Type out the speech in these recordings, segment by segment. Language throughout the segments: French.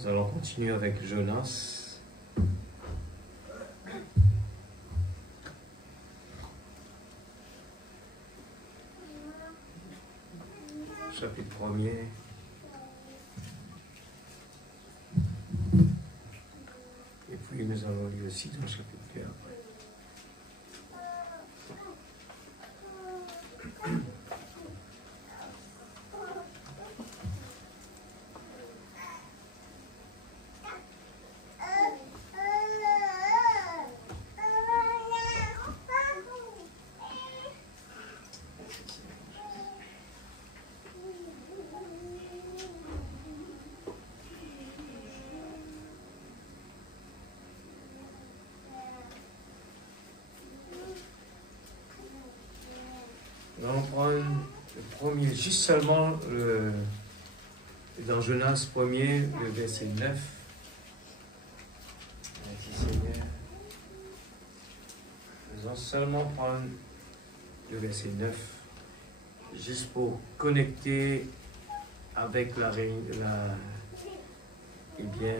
Nous allons continuer avec Jonas. Chapitre 1er. Et puis nous allons lire aussi dans le chapitre 2 après. Nous allons prendre le premier, juste seulement dans Jonas 1er, le verset 9. Merci Seigneur. Nous allons seulement prendre le verset 9, juste pour connecter avec eh bien,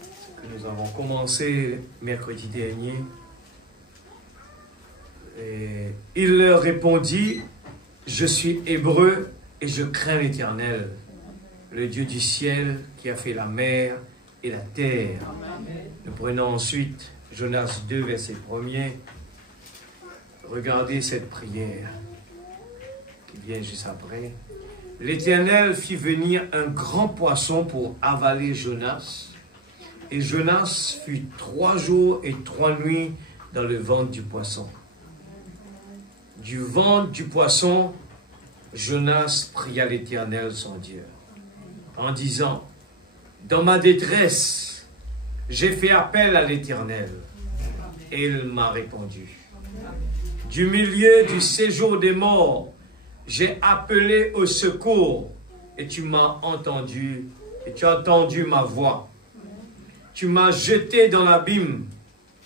ce que nous avons commencé mercredi dernier. Et il leur répondit, je suis hébreu et je crains l'Éternel, le Dieu du ciel qui a fait la mer et la terre. Amen. Nous prenons ensuite Jonas 2, verset 1er. Regardez cette prière qui vient juste après. L'Éternel fit venir un grand poisson pour avaler Jonas. Et Jonas fut 3 jours et 3 nuits dans le ventre du poisson. Du ventre du poisson, Jonas pria l'Éternel son Dieu, en disant, dans ma détresse, j'ai fait appel à l'Éternel, et il m'a répondu. Du milieu du séjour des morts, j'ai appelé au secours, et tu m'as entendu, et tu as entendu ma voix. Tu m'as jeté dans l'abîme,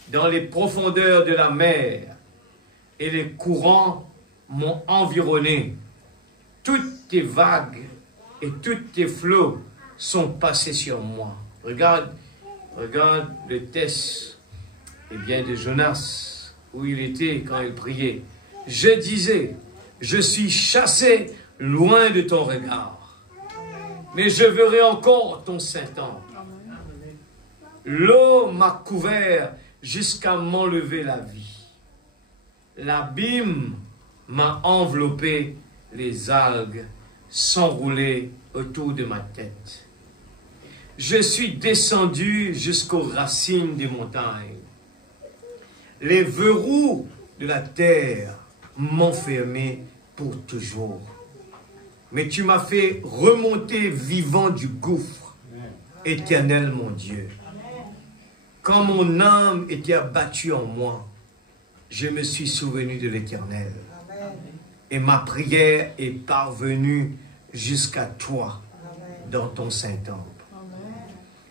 dans les profondeurs de la mer, et les courants m'ont environné. Toutes tes vagues et tous tes flots sont passés sur moi. Regarde le texte de Jonas, où il était quand il priait. Je disais, je suis chassé loin de ton regard, mais je verrai encore ton Saint-Temple. L'eau m'a couvert jusqu'à m'enlever la vie. L'abîme m'a enveloppé, les algues s'enroulaient autour de ma tête. Je suis descendu jusqu'aux racines des montagnes. Les verrous de la terre m'ont fermé pour toujours. Mais tu m'as fait remonter vivant du gouffre, Éternel mon Dieu. Quand mon âme était abattue en moi, je me suis souvenu de l'Éternel. Et ma prière est parvenue jusqu'à toi dans ton Saint-Temple.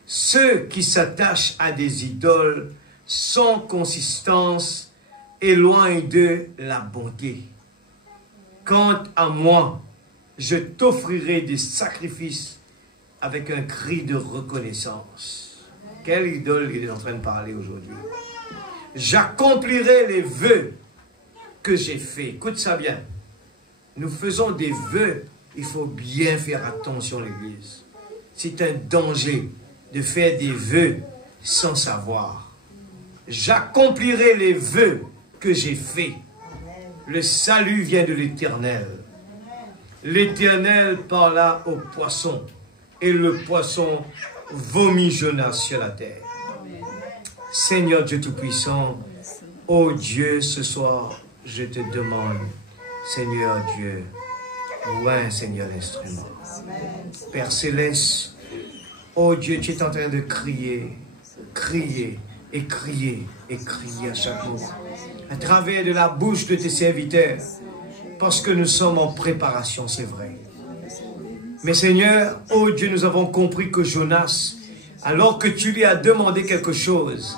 Ceux qui s'attachent à des idoles sans consistance éloignent d'eux la bonté. Quant à moi, je t'offrirai des sacrifices avec un cri de reconnaissance. Quelle idole il est en train de parler aujourd'hui? J'accomplirai les vœux que j'ai faits. Écoute ça bien. Nous faisons des vœux. Il faut bien faire attention, l'Église. C'est un danger de faire des vœux sans savoir. J'accomplirai les vœux que j'ai faits. Le salut vient de l'Éternel. L'Éternel parla au poisson. Et le poisson vomit Jonas sur la terre. Seigneur Dieu Tout-Puissant, ô Dieu, ce soir, je te demande, Seigneur Dieu, loin, Seigneur, l'instrument. Père Céleste, ô Dieu, tu es en train de crier, crier et crier et crier à chaque mot, à travers de la bouche de tes serviteurs, parce que nous sommes en préparation, c'est vrai. Mais Seigneur, ô Dieu, nous avons compris que Jonas, alors que tu lui as demandé quelque chose,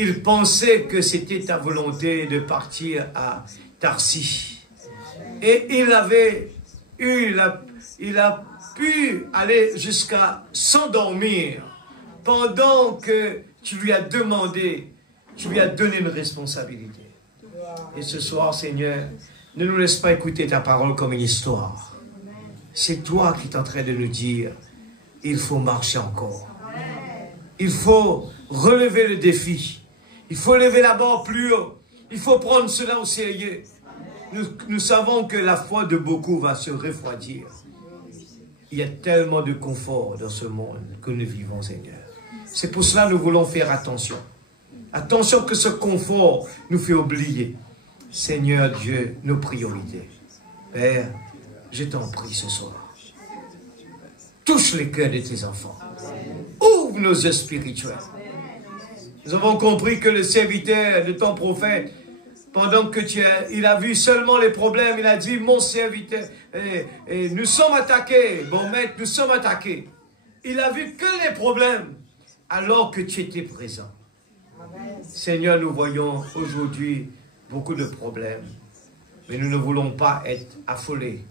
il pensait que c'était ta volonté de partir à Tarsis. Et il avait eu il a pu aller jusqu'à s'endormir pendant que tu lui as demandé, tu lui as donné une responsabilité. Et ce soir, Seigneur, ne nous laisse pas écouter ta parole comme une histoire. C'est toi qui es en train de nous dire, il faut marcher encore. Il faut relever le défi. Il faut lever la barre plus haut. Il faut prendre cela au sérieux. Nous savons que la foi de beaucoup va se refroidir. Il y a tellement de confort dans ce monde que nous vivons, Seigneur. C'est pour cela que nous voulons faire attention. Attention que ce confort nous fait oublier, Seigneur Dieu, nos priorités. Père, je t'en prie ce soir. Touche les cœurs de tes enfants. Ouvre nos yeux spirituels. Nous avons compris que le serviteur de ton prophète, pendant que il a vu seulement les problèmes, il a dit, mon serviteur, nous sommes attaqués. Bon maître, nous sommes attaqués. Il a vu que les problèmes, alors que tu étais présent. Seigneur, nous voyons aujourd'hui beaucoup de problèmes, mais nous ne voulons pas être affolés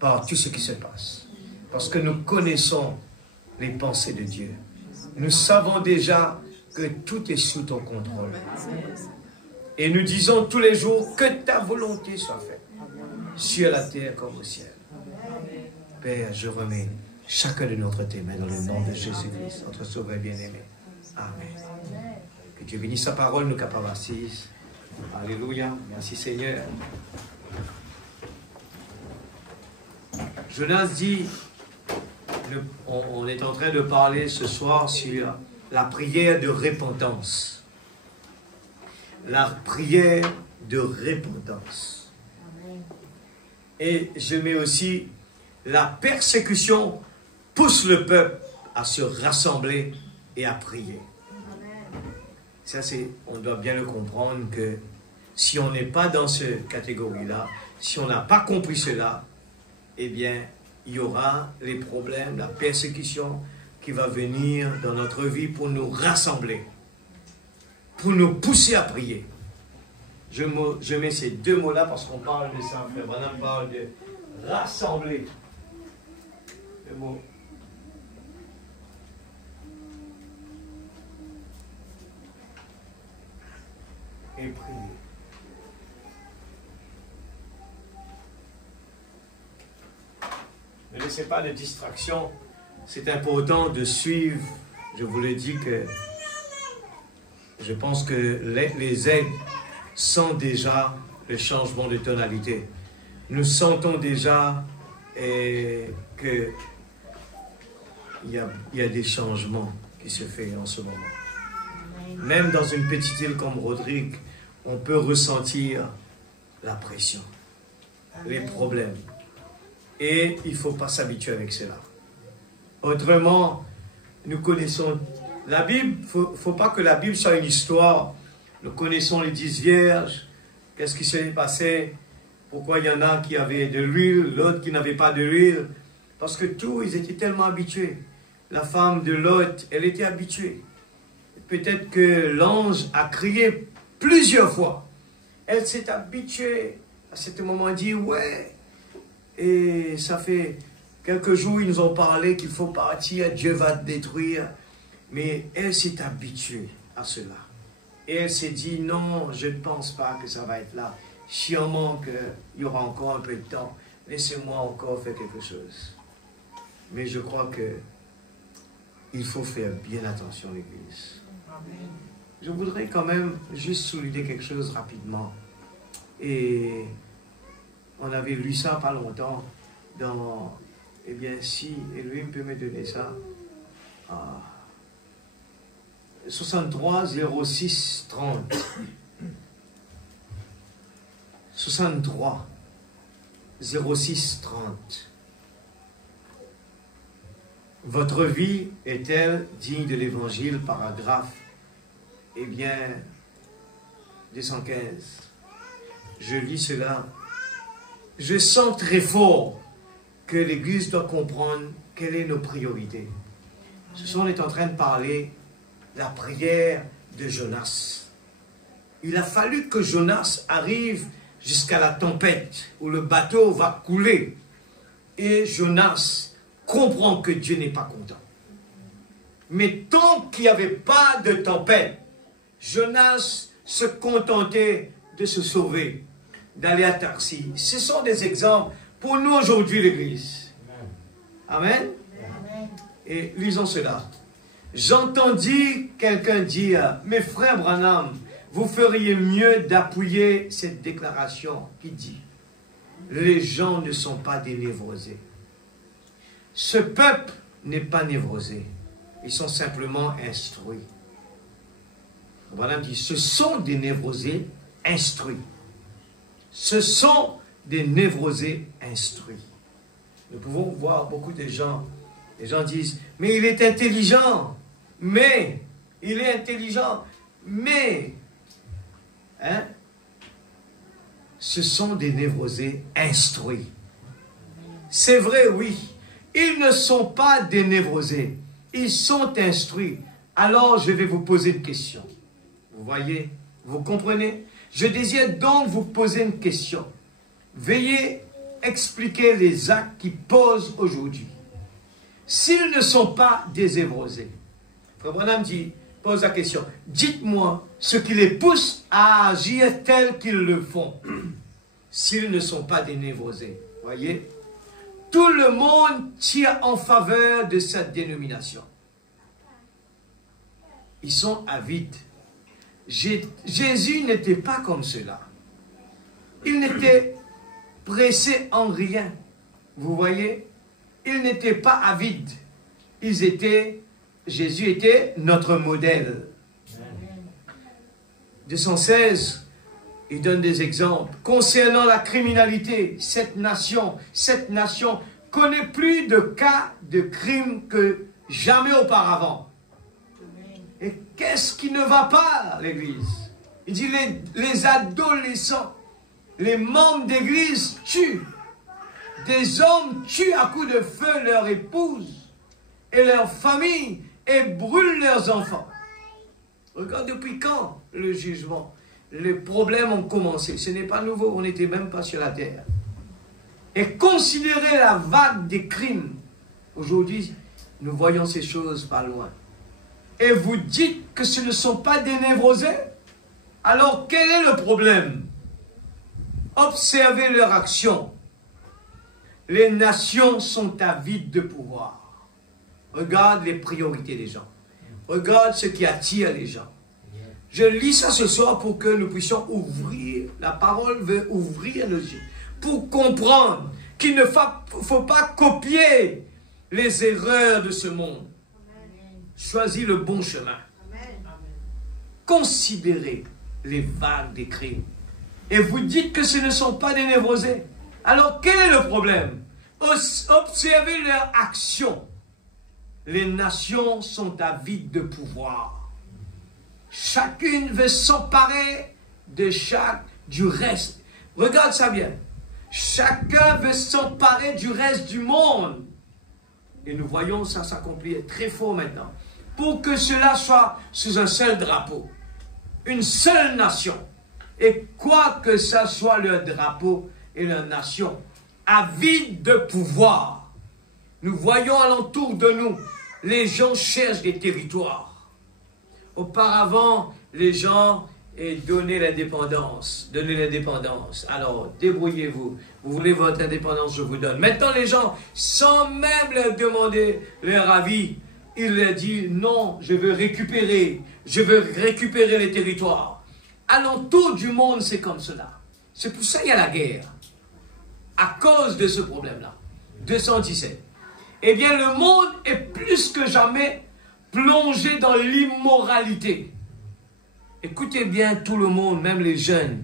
par tout ce qui se passe. Parce que nous connaissons les pensées de Dieu. Nous savons déjà que tout est sous ton contrôle. Et nous disons tous les jours que ta volonté soit faite, sur la terre comme au ciel. Père, je remets chacun de notre témoin dans le nom de Jésus-Christ, notre Sauveur bien-aimé. Amen. Que Dieu bénisse sa parole, nous capables assises. Alléluia. Merci Seigneur. Jonas dit, on est en train de parler ce soir sur la prière de repentance. La prière de repentance. Et je mets aussi la persécution pousse le peuple à se rassembler et à prier. Ça, on doit bien le comprendre que si on n'est pas dans cette catégorie-là, si on n'a pas compris cela, eh bien, il y aura les problèmes, la persécution qui va venir dans notre vie pour nous rassembler, pour nous pousser à prier. Je mets ces deux mots-là parce qu'on parle de ça. Frère Branham parle de rassembler. Le mot. Et prier. Ne laissez pas de distraction. C'est important de suivre. Je vous l'ai dit que je pense que les aides sentent déjà le changement de tonalité. Nous sentons déjà que il y a des changements qui se font en ce moment. Même dans une petite île comme Rodrigue, on peut ressentir la pression, les problèmes. Et il ne faut pas s'habituer avec cela. Autrement, nous connaissons la Bible. Il ne faut pas que la Bible soit une histoire. Nous connaissons les 10 vierges. Qu'est-ce qui s'est passé? Pourquoi il y en a qui avaient de l'huile, l'autre qui n'avait pas de l'huile? Parce que tous, ils étaient tellement habitués. La femme de Lot, elle était habituée. Peut-être que l'ange a crié plusieurs fois. Elle s'est habituée. À ce moment, elle dit, ouais. Et ça fait quelques jours, ils nous ont parlé qu'il faut partir, Dieu va te détruire. Mais elle s'est habituée à cela. Et elle s'est dit, non, je ne pense pas que ça va être là. Sûrement qu'il y aura encore un peu de temps. Laissez-moi encore faire quelque chose. Mais je crois que il faut faire bien attention à l'Église. Je voudrais quand même juste souligner quelque chose rapidement. Et on avait lu ça pas longtemps dans, eh bien si Elohim peut me donner ça, 63 06 30. 63 06 30. Votre vie est-elle digne de l'évangile, paragraphe, eh bien, 215. Je lis cela. Je sens très fort que l'Église doit comprendre quelles sont nos priorités. Ce soir, on est en train de parler de la prière de Jonas. Il a fallu que Jonas arrive jusqu'à la tempête où le bateau va couler et Jonas comprend que Dieu n'est pas content. Mais tant qu'il n'y avait pas de tempête, Jonas se contentait de se sauver, d'aller à Tarsis. Ce sont des exemples pour nous aujourd'hui, l'Église. Amen. Amen. Et lisons cela. J'entendis quelqu'un dire, mes frères Branham, vous feriez mieux d'appuyer cette déclaration qui dit, les gens ne sont pas des névrosés. Ce peuple n'est pas névrosé. Ils sont simplement instruits. Branham dit, ce sont des névrosés instruits. Ce sont des névrosés instruits. Nous pouvons voir beaucoup de gens, les gens disent, mais il est intelligent, mais, il est intelligent, mais, hein? Ce sont des névrosés instruits. C'est vrai, oui. Ils ne sont pas des névrosés. Ils sont instruits. Alors, je vais vous poser une question. Vous voyez? Vous comprenez? Je désire donc vous poser une question. Veuillez expliquer les actes qui posent aujourd'hui. S'ils ne sont pas des névrosés, Frère Branham dit, pose la question. Dites-moi ce qui les pousse à agir tel qu'ils le font. S'ils ne sont pas des névrosés. Voyez? Tout le monde tire en faveur de cette dénomination. Ils sont avides. Jésus n'était pas comme cela. Il n'était pressé en rien. Vous voyez? Il n'était pas avide. Jésus était notre modèle. 216, il donne des exemples. Concernant la criminalité, cette nation connaît plus de cas de crimes que jamais auparavant. Et qu'est-ce qui ne va pas, l'Église? Il dit les adolescents, les membres d'Église tuent. Des hommes tuent à coups de feu leur épouse et leur famille et brûlent leurs enfants. Regarde depuis quand le jugement, les problèmes ont commencé. Ce n'est pas nouveau, on n'était même pas sur la terre. Et considérez la vague des crimes. Aujourd'hui, nous voyons ces choses pas loin. Et vous dites que ce ne sont pas des névrosés? Alors quel est le problème? Observez leur action. Les nations sont avides de pouvoir. Regarde les priorités des gens. Regarde ce qui attire les gens. Je lis ça ce soir pour que nous puissions ouvrir. La parole veut ouvrir nos yeux. Pour comprendre qu'il ne faut pas copier les erreurs de ce monde. Choisis le bon chemin. Considérez les vagues des crimes. Et vous dites que ce ne sont pas des névrosés. Alors quel est le problème? Observez leur action. Les nations sont avides de pouvoir. Chacune veut s'emparer du reste. Regarde ça bien. Chacun veut s'emparer du reste du monde. Et nous voyons ça s'accomplir très fort maintenant. Pour que cela soit sous un seul drapeau. Une seule nation. Et quoi que ça soit leur drapeau et leur nation, avides de pouvoir. Nous voyons alentour de nous, les gens cherchent des territoires. Auparavant, les gens donnaient l'indépendance. Alors, débrouillez-vous. Vous voulez votre indépendance, je vous donne. Maintenant, les gens, sans même leur demander leur avis, ils leur disent, non, je veux récupérer les territoires. Alentour du monde, c'est comme cela. C'est pour ça qu'il y a la guerre. À cause de ce problème-là. 217. Eh bien, le monde est plus que jamais plongé dans l'immoralité. Écoutez bien tout le monde, même les jeunes.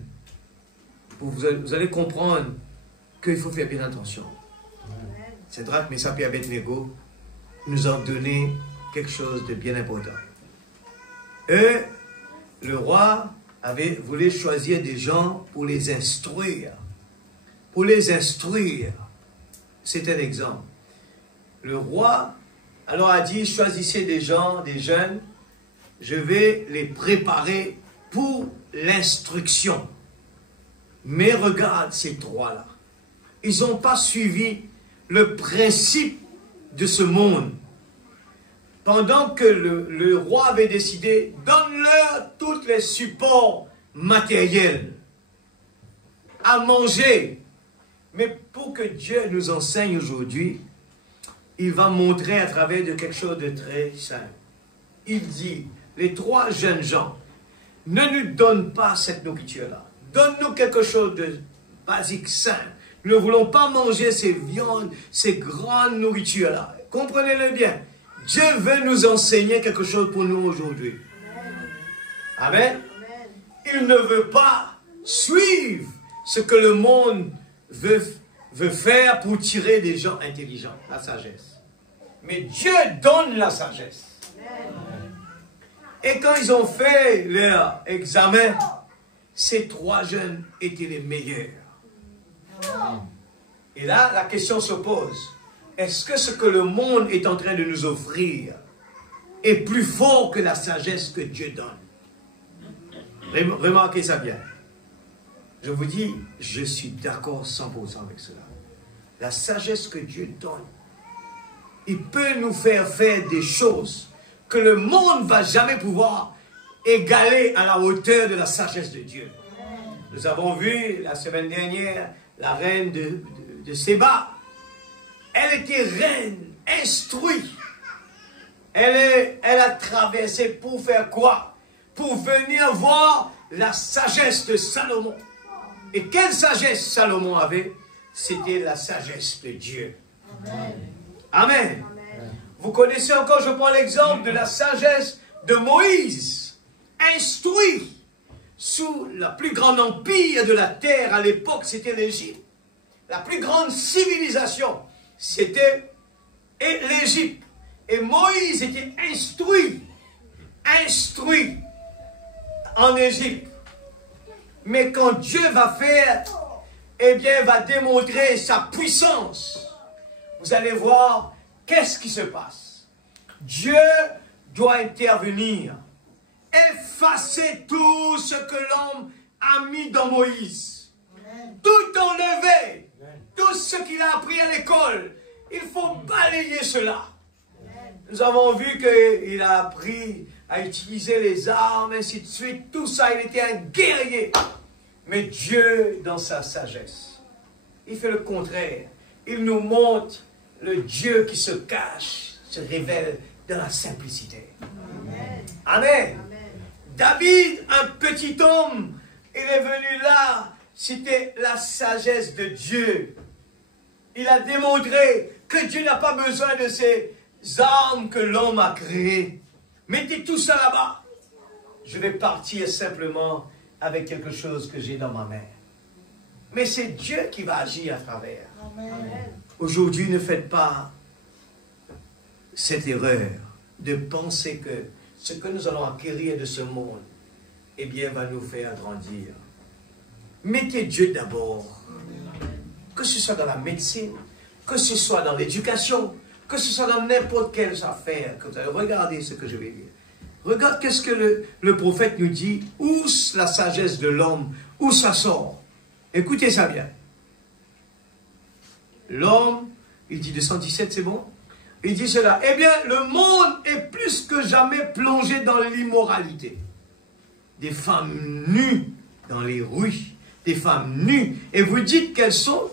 Vous allez comprendre qu'il faut faire bien attention. Shadrach, Meshach et Abednego nous ont donné quelque chose de bien important. Eux, le roi voulait choisir des gens pour les instruire. Pour les instruire. C'est un exemple. Le roi, alors a dit, choisissez des gens, des jeunes, je vais les préparer pour l'instruction. Mais regarde ces trois-là. Ils n'ont pas suivi le principe de ce monde. Pendant que le roi avait décidé, donne-leur tous les supports matériels à manger. Mais pour que Dieu nous enseigne aujourd'hui, il va montrer à travers de quelque chose de très simple. Il dit, les 3 jeunes gens, ne nous donne pas cette nourriture-là. Donne-nous quelque chose de basique, sain. Nous ne voulons pas manger ces viandes, ces grandes nourritures-là. Comprenez-le bien. Dieu veut nous enseigner quelque chose pour nous aujourd'hui. Amen. Il ne veut pas suivre ce que le monde veut faire pour tirer des gens intelligents, la sagesse. Mais Dieu donne la sagesse. Et quand ils ont fait leur examen, ces 3 jeunes étaient les meilleurs. Et là, la question se pose. Est-ce que ce que le monde est en train de nous offrir est plus fort que la sagesse que Dieu donne? Remarquez ça bien. Je vous dis, je suis d'accord 100% avec cela. La sagesse que Dieu donne, il peut nous faire faire des choses que le monde ne va jamais pouvoir égaler à la hauteur de la sagesse de Dieu. Nous avons vu la semaine dernière la reine de Séba. Elle était reine, instruite. Elle a traversé pour faire quoi? Pour venir voir la sagesse de Salomon. Et quelle sagesse Salomon avait? C'était la sagesse de Dieu. Amen. Amen. Amen. Vous connaissez encore, je prends l'exemple de la sagesse de Moïse, instruit sous le plus grand empire de la terre à l'époque, c'était l'Égypte. La plus grande civilisation, c'était l'Égypte. Et Moïse était instruit en Égypte. Mais quand Dieu va faire, eh bien, va démontrer sa puissance, vous allez voir qu'est-ce qui se passe. Dieu doit intervenir, effacer tout ce que l'homme a mis dans Moïse. Tout enlever, tout ce qu'il a appris à l'école. Il faut balayer cela. Nous avons vu qu'il a appris à utiliser les armes, ainsi de suite. Tout ça, il était un guerrier. Mais Dieu, dans sa sagesse, il fait le contraire. Il nous montre le Dieu qui se cache, se révèle dans la simplicité. Amen. Amen. Amen. David, un petit homme, il est venu là, c'était la sagesse de Dieu. Il a démontré que Dieu n'a pas besoin de ces armes que l'homme a créées. Mettez tout ça là-bas. Je vais partir simplement avec quelque chose que j'ai dans ma main. Mais c'est Dieu qui va agir à travers. Aujourd'hui, ne faites pas cette erreur de penser que ce que nous allons acquérir de ce monde, eh bien, va nous faire grandir. Mettez Dieu d'abord. Que ce soit dans la médecine, que ce soit dans l'éducation, que ce soit dans n'importe quelle affaire que vous allez regarder ce que je vais dire. Regarde qu'est-ce que le prophète nous dit, où la sagesse de l'homme, où ça sort. Écoutez ça bien. L'homme, il dit 217, c'est bon? Il dit cela. Eh bien, le monde est plus que jamais plongé dans l'immoralité. Des femmes nues dans les rues, des femmes nues. Et vous dites qu'elles sont,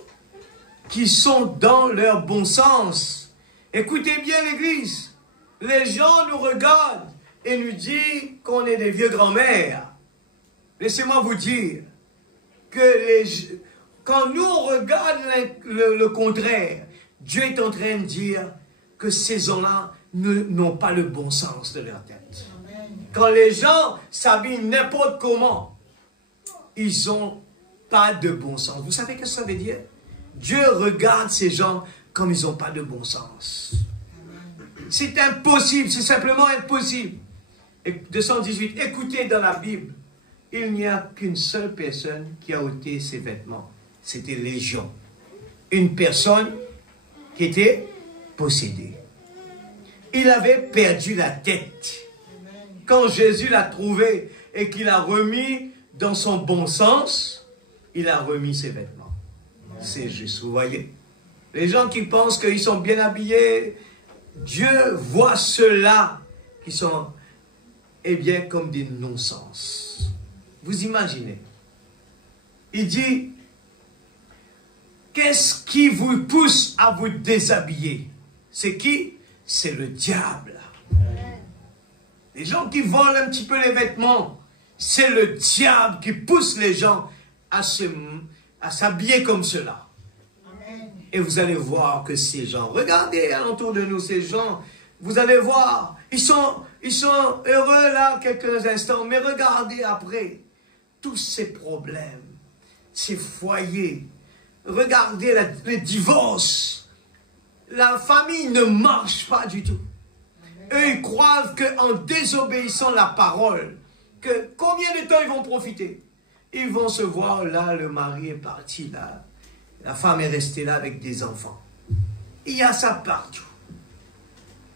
qui sont dans leur bon sens. Écoutez bien l'église. Les gens nous regardent et nous disent qu'on est des vieux grands-mères. Laissez-moi vous dire que quand nous on regarde le contraire, Dieu est en train de dire que ces gens-là n'ont pas le bon sens de leur tête. Quand les gens s'habillent n'importe comment, ils n'ont pas de bon sens. Vous savez ce que ça veut dire? Dieu regarde ces gens comme ils n'ont pas de bon sens. C'est impossible, c'est simplement impossible. Et 218, écoutez dans la Bible, il n'y a qu'une seule personne qui a ôté ses vêtements. C'était Légion. Une personne qui était possédée. Il avait perdu la tête. Quand Jésus l'a trouvé et qu'il a remis dans son bon sens, il a remis ses vêtements. C'est juste, vous voyez. Les gens qui pensent qu'ils sont bien habillés, Dieu voit ceux-là qui sont, eh bien, comme des non-sens. Vous imaginez? Il dit, qu'est-ce qui vous pousse à vous déshabiller? C'est qui? C'est le diable. Les gens qui volent un petit peu les vêtements, c'est le diable qui pousse les gens à s'habiller comme cela. Et vous allez voir que ces gens, regardez alentour de nous, ces gens, vous allez voir, ils sont heureux là quelques instants, mais regardez après, tous ces problèmes, ces foyers, regardez les divorces, la famille ne marche pas du tout. Eux, ils croient qu'en désobéissant la parole, que combien de temps ils vont profiter? Ils vont se voir là, le mari est parti là, la femme est restée là avec des enfants. Il y a ça partout.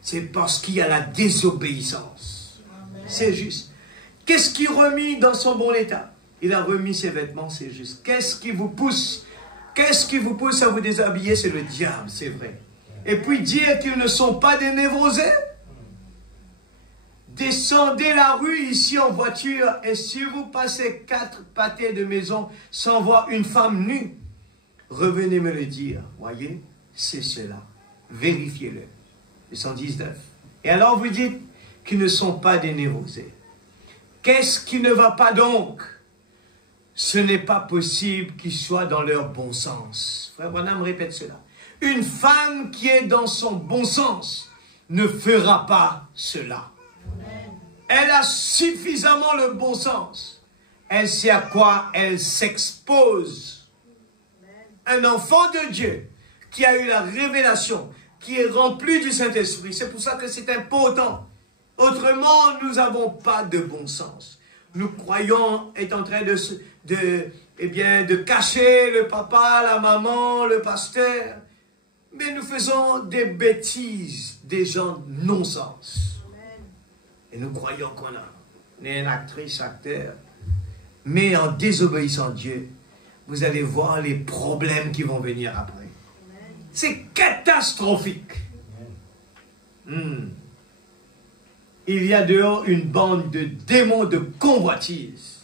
C'est parce qu'il y a la désobéissance. C'est juste. Qu'est-ce qui remet dans son bon état? Il a remis ses vêtements, c'est juste. Qu'est-ce qui vous pousse? Qu'est-ce qui vous pousse à vous déshabiller? C'est le diable, c'est vrai. Et puis dire qu'ils ne sont pas des névrosés? Descendez la rue ici en voiture et si vous passez 4 pâtés de maison sans voir une femme nue, revenez me le dire. Voyez, c'est cela. Vérifiez-le. Le 119. Et alors vous dites qu'ils ne sont pas des névrosés. Qu'est-ce qui ne va pas donc? Ce n'est pas possible qu'ils soient dans leur bon sens. Frère Branham répète cela. Une femme qui est dans son bon sens ne fera pas cela. Elle a suffisamment le bon sens. Elle sait à quoi elle s'expose. Un enfant de Dieu qui a eu la révélation, qui est rempli du Saint-Esprit. C'est pour ça que c'est important. Autrement, nous n'avons pas de bon sens. Nous croyons être en train de cacher le papa, la maman, le pasteur. Mais nous faisons des bêtises, des gens non-sens. Et nous croyons qu'on est une actrice, acteur. Mais en désobéissant à Dieu, vous allez voir les problèmes qui vont venir après. C'est catastrophique. Il y a dehors une bande de démons de convoitise.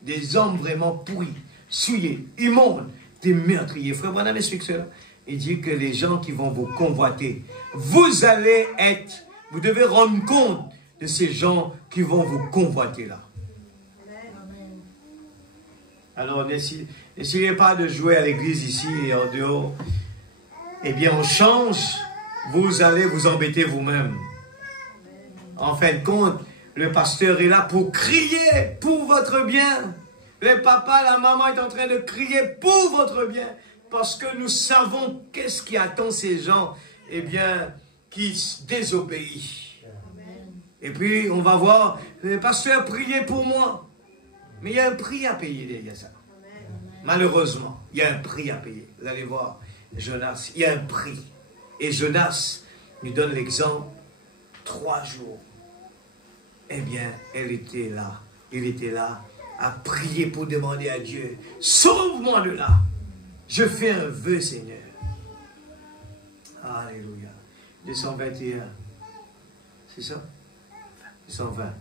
Des hommes vraiment pourris, souillés, immondes, des meurtriers. Frère Branham explique cela. Il dit que les gens qui vont vous convoiter, vous devez rendre compte de ces gens qui vont vous convoiter là. Alors, n'essayez pas de jouer à l'église ici et en dehors. Eh bien, on change, vous allez vous embêter vous-même. En fin de compte, le pasteur est là pour crier pour votre bien. Le papa, la maman est en train de crier pour votre bien. Parce que nous savons qu'est-ce qui attend ces gens, eh bien, qui désobéissent. Et puis, on va voir, le pasteur priait pour moi. Mais il y a un prix à payer derrière ça. Malheureusement, il y a un prix à payer. Vous allez voir, Jonas, il y a un prix. Et Jonas nous donne l'exemple, 3 jours. Eh bien, elle était là. Il était là à prier pour demander à Dieu, sauve-moi de là. Je fais un vœu, Seigneur. Alléluia. 221. C'est ça? 120.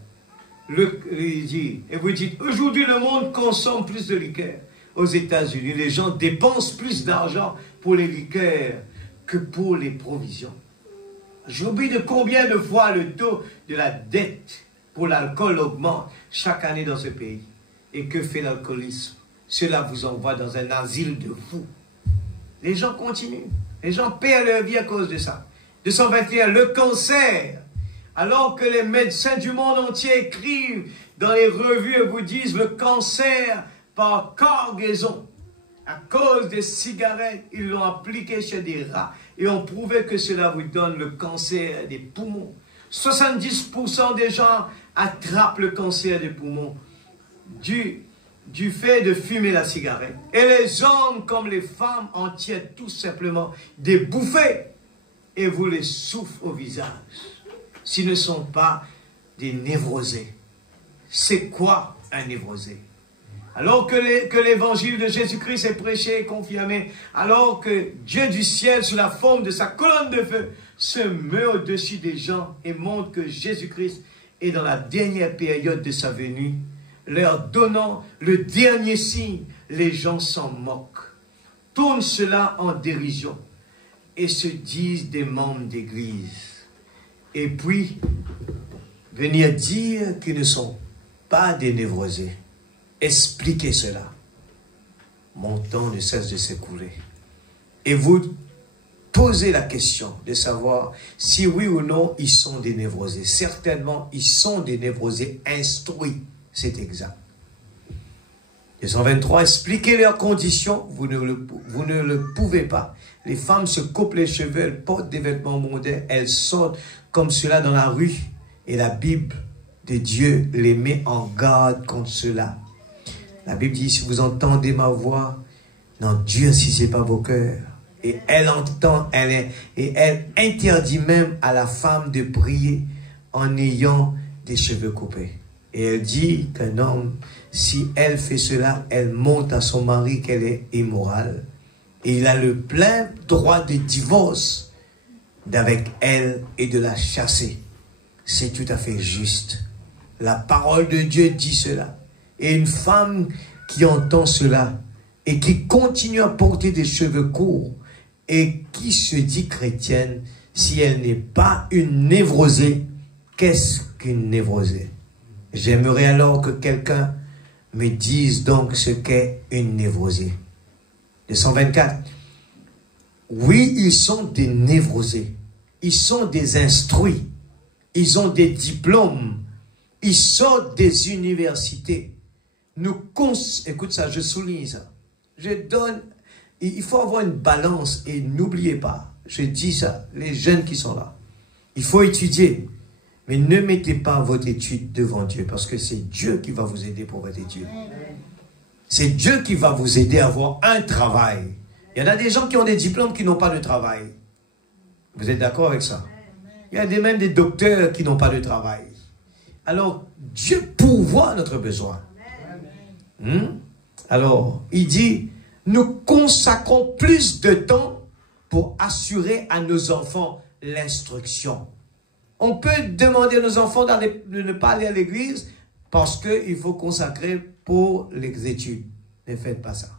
Il dit, et vous dites, aujourd'hui le monde consomme plus de liqueurs. Aux États-Unis, les gens dépensent plus d'argent pour les liqueurs que pour les provisions. J'oublie de combien de fois le taux de la dette pour l'alcool augmente chaque année dans ce pays. Et que fait l'alcoolisme? Cela vous envoie dans un asile de fous. Les gens continuent. Les gens perdent leur vie à cause de ça. 221, le cancer. Alors que les médecins du monde entier écrivent dans les revues et vous disent le cancer par cargaison. À cause des cigarettes, ils l'ont appliqué chez des rats et ont prouvé que cela vous donne le cancer des poumons. 70% des gens attrapent le cancer des poumons du fait de fumer la cigarette. Et les hommes comme les femmes en tiennent tout simplement des bouffées et vous les soufflez au visage. S'ils ne sont pas des névrosés. C'est quoi un névrosé? Alors que l'évangile de Jésus-Christ est prêché et confirmé, alors que Dieu du ciel, sous la forme de sa colonne de feu, se met au-dessus des gens et montre que Jésus-Christ est dans la dernière période de sa venue, leur donnant le dernier signe, les gens s'en moquent, tournent cela en dérision et se disent des membres d'église. Et puis, venir dire qu'ils ne sont pas des névrosés. Expliquez cela. Mon temps ne cesse de s'écouler. Et vous posez la question de savoir si oui ou non ils sont des névrosés. Certainement, ils sont des névrosés instruits. C'est exact. 223, expliquez leurs conditions. Vous ne le pouvez pas. Les femmes se coupent les cheveux, elles portent des vêtements mondains, elles sortent comme cela dans la rue. Et la Bible de Dieu les met en garde contre cela. La Bible dit, si vous entendez ma voix, n'endurcissez pas vos cœurs. Et elle entend, et elle interdit même à la femme de prier en ayant des cheveux coupés. Et elle dit qu'un homme, si elle fait cela, elle montre à son mari qu'elle est immorale. Et il a le plein droit de divorce d'avec elle et de la chasser. C'est tout à fait juste. La parole de Dieu dit cela. Et une femme qui entend cela et qui continue à porter des cheveux courts et qui se dit chrétienne, si elle n'est pas une névrosée, qu'est-ce qu'une névrosée? J'aimerais alors que quelqu'un me dise donc ce qu'est une névrosée. 224. Oui, ils sont des névrosés. Ils sont des instruits. Ils ont des diplômes. Ils sortent des universités. Écoute ça, je souligne ça. Il faut avoir une balance et n'oubliez pas, je dis ça, les jeunes qui sont là. Il faut étudier, mais ne mettez pas votre étude devant Dieu parce que c'est Dieu qui va vous aider pour votre étude. C'est Dieu qui va vous aider à avoir un travail. Il y en a des gens qui ont des diplômes qui n'ont pas de travail. Vous êtes d'accord avec ça? Il y a même des docteurs qui n'ont pas de travail. Alors, Dieu pourvoit notre besoin. Alors, il dit, nous consacrons plus de temps pour assurer à nos enfants l'instruction. On peut demander à nos enfants de ne pas aller à l'église parce qu'il faut consacrer pour les études. Ne faites pas ça.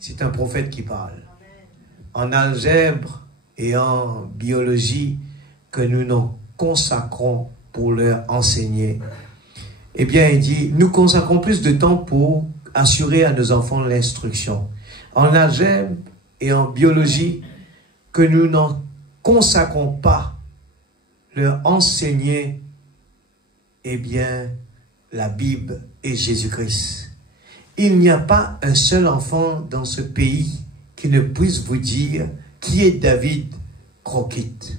C'est un prophète qui parle. En algèbre et en biologie, que nous nous consacrons pour leur enseigner. Eh bien, il dit, nous consacrons plus de temps pour assurer à nos enfants l'instruction. En algèbre et en biologie, que nous n'en consacrons pas leur enseigner, eh bien, la Bible et Jésus-Christ. Il n'y a pas un seul enfant dans ce pays qui ne puisse vous dire qui est David Crockett.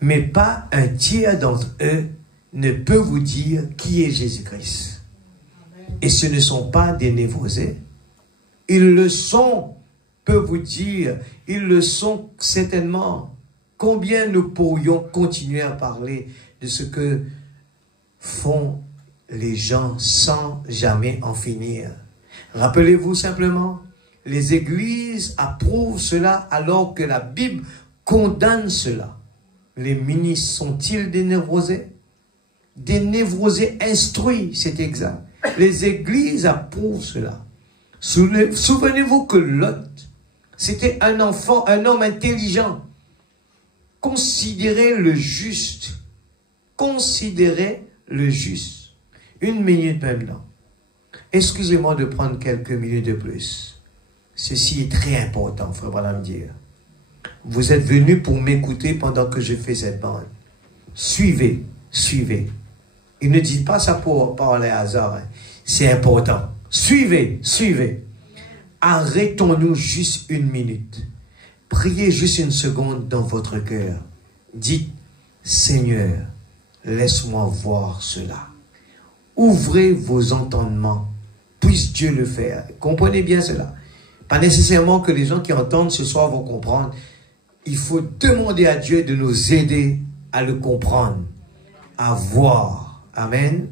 Mais pas un tiers d'entre eux ne peut vous dire qui est Jésus-Christ. Et ce ne sont pas des névrosés. Ils le sont, peut vous dire, ils le sont certainement. Combien nous pourrions continuer à parler de ce que font les gens sans jamais en finir. Rappelez-vous simplement, les églises approuvent cela alors que la Bible condamne cela. Les ministres sont-ils des névrosés? Des névrosés instruits, c'est exact. Les églises approuvent cela. Souvenez-vous que Lot, c'était un enfant, un homme intelligent. Considérez le juste. Considérez le juste. Une minute maintenant. Excusez-moi de prendre quelques minutes de plus. Ceci est très important, frère Branham dire. Vous êtes venus pour m'écouter pendant que je fais cette bande. Suivez, suivez. Il ne dit pas ça pour parler à hasard. Hein. C'est important. Suivez, suivez. Arrêtons-nous juste une minute. Priez juste une seconde dans votre cœur. Dites, Seigneur, laisse-moi voir cela. Ouvrez vos entendements. Puisse Dieu le faire. Comprenez bien cela. Pas nécessairement que les gens qui entendent ce soir vont comprendre. Il faut demander à Dieu de nous aider à le comprendre, à voir. Amen.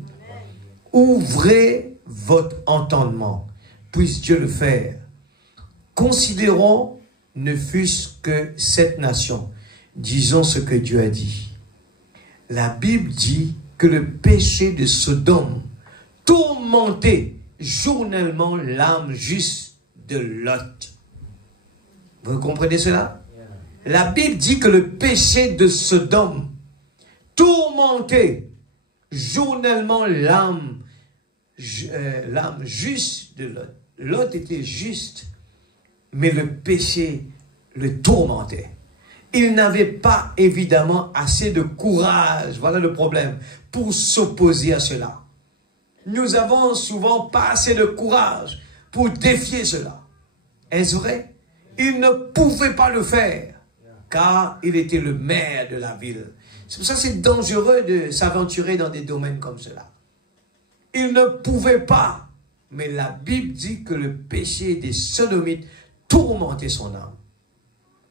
Ouvrez votre entendement. Puisse Dieu le faire. Considérons, ne fût-ce que cette nation. Disons ce que Dieu a dit. La Bible dit que le péché de Sodome tourmentait journellement l'âme juste de Lot. Vous comprenez cela? La Bible dit que le péché de Sodome tourmentait journellement l'âme juste de Lot. Lot était juste, mais le péché le tourmentait. Il n'avait pas évidemment assez de courage, voilà le problème, pour s'opposer à cela. Nous avons souvent pas assez de courage pour défier cela. Est-ce vrai? Il ne pouvait pas le faire, car il était le maire de la ville. C'est pour ça que c'est dangereux de s'aventurer dans des domaines comme cela. Il ne pouvait pas, mais la Bible dit que le péché des sodomites tourmentait son âme.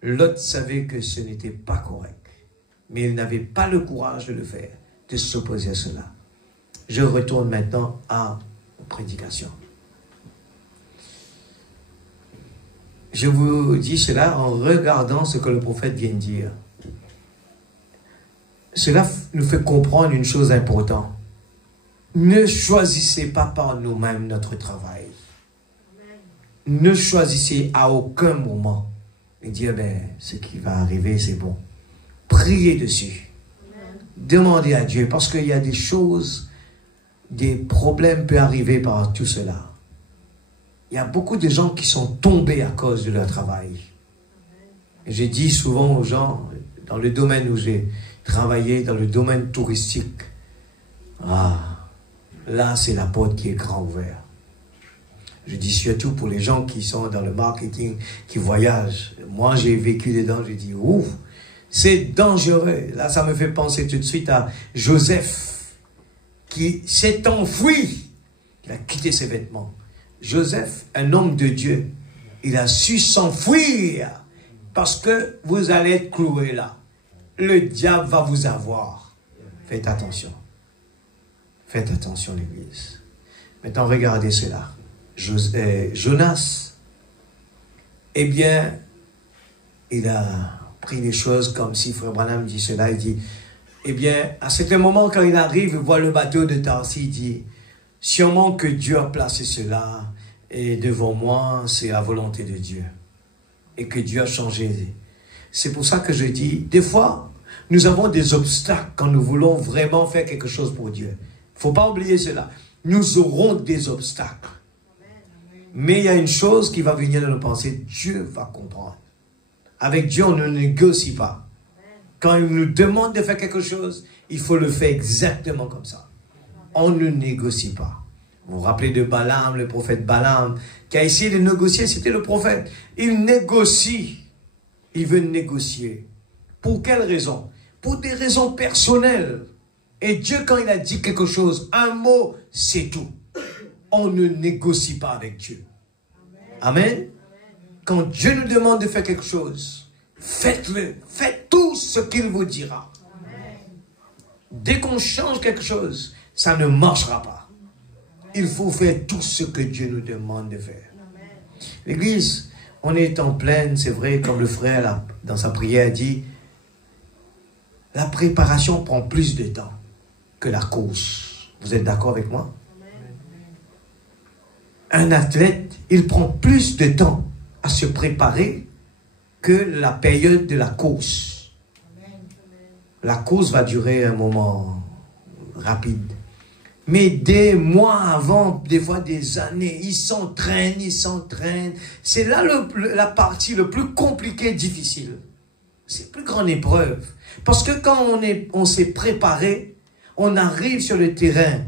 Lot savait que ce n'était pas correct, mais il n'avait pas le courage de le faire, de s'opposer à cela. Je retourne maintenant à la prédication. Je vous dis cela en regardant ce que le prophète vient de dire. Cela nous fait comprendre une chose importante. Ne choisissez pas par nous-mêmes notre travail. Ne choisissez à aucun moment et dire, ce qui va arriver, c'est bon. Priez dessus. Demandez à Dieu, parce qu'il y a des choses, des problèmes peuvent arriver par tout cela. Il y a beaucoup de gens qui sont tombés à cause de leur travail. Et j'ai dit souvent aux gens, dans le domaine où j'ai travaillé, dans le domaine touristique, là c'est la porte qui est grand ouverte. Je dis surtout pour les gens qui sont dans le marketing, qui voyagent. Moi, j'ai vécu dedans, je dis, ouf, c'est dangereux. Là, ça me fait penser tout de suite à Joseph, qui s'est enfui. Il a quitté ses vêtements. Joseph, un homme de Dieu, il a su s'enfuir parce que vous allez être cloué là. Le diable va vous avoir. Faites attention. Faites attention, l'Église. Maintenant, regardez cela. Jonas, eh bien, il a pris les choses comme si Frère Branham dit cela. Il dit, eh bien, à certain moment, quand il arrive, il voit le bateau de Tarsis, il dit, sûrement que Dieu a placé cela, et devant moi, c'est la volonté de Dieu. Et que Dieu a changé. C'est pour ça que je dis, des fois, nous avons des obstacles quand nous voulons vraiment faire quelque chose pour Dieu. Il ne faut pas oublier cela. Nous aurons des obstacles. Mais il y a une chose qui va venir dans nos pensées, Dieu va comprendre. Avec Dieu, on ne négocie pas. Quand il nous demande de faire quelque chose, il faut le faire exactement comme ça. On ne négocie pas. Vous vous rappelez de Balaam, le prophète Balaam, qui a essayé de négocier, c'était le prophète. Il négocie. Il veut négocier. Pour quelle raison? Pour des raisons personnelles. Et Dieu, quand il a dit quelque chose, un mot, c'est tout. On ne négocie pas avec Dieu. Amen. Quand Dieu nous demande de faire quelque chose, faites-le. Faites tout ce qu'il vous dira. Dès qu'on change quelque chose, ça ne marchera pas. Il faut faire tout ce que Dieu nous demande de faire. L'Église, on est en pleine, c'est vrai, comme le frère là, dans sa prière dit, la préparation prend plus de temps que la course. Vous êtes d'accord avec moi? Un athlète, il prend plus de temps à se préparer que la période de la course. La course va durer un moment rapide. Mais des mois avant, des fois des années, ils s'entraînent, ils s'entraînent. C'est là la partie le plus compliquée et difficile. C'est la plus grande épreuve. Parce que quand on s'est préparé, on arrive sur le terrain.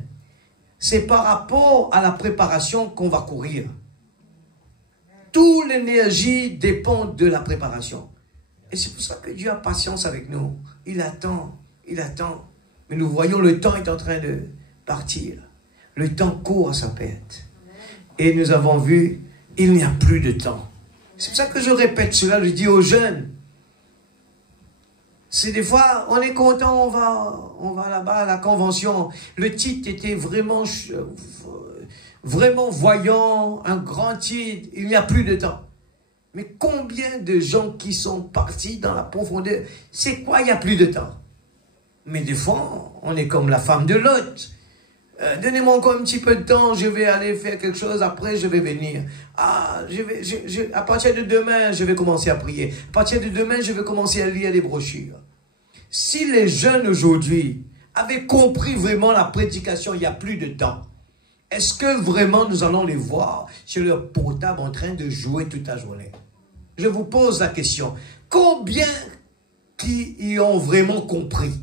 C'est par rapport à la préparation qu'on va courir. Toute l'énergie dépend de la préparation. Et c'est pour ça que Dieu a patience avec nous. Il attend, il attend. Mais nous voyons le temps est en train de partir. Le temps court à sa perte. Et nous avons vu, il n'y a plus de temps. C'est pour ça que je répète cela, je dis aux jeunes. C'est des fois, on est content, on va là-bas à la convention. Le titre était vraiment vraiment voyant, un grand titre, il n'y a plus de temps. Mais combien de gens qui sont partis dans la profondeur, c'est quoi, il n'y a plus de temps? Mais des fois, on est comme la femme de Lot. Donnez-moi encore un petit peu de temps, je vais aller faire quelque chose, après je vais venir. Ah, à partir de demain, je vais commencer à prier. À partir de demain, je vais commencer à lire les brochures. Si les jeunes aujourd'hui avaient compris vraiment la prédication, il n'y a plus de temps, est-ce que vraiment nous allons les voir sur leur portable en train de jouer toute la journée? Je vous pose la question. Combien qui y ont vraiment compris?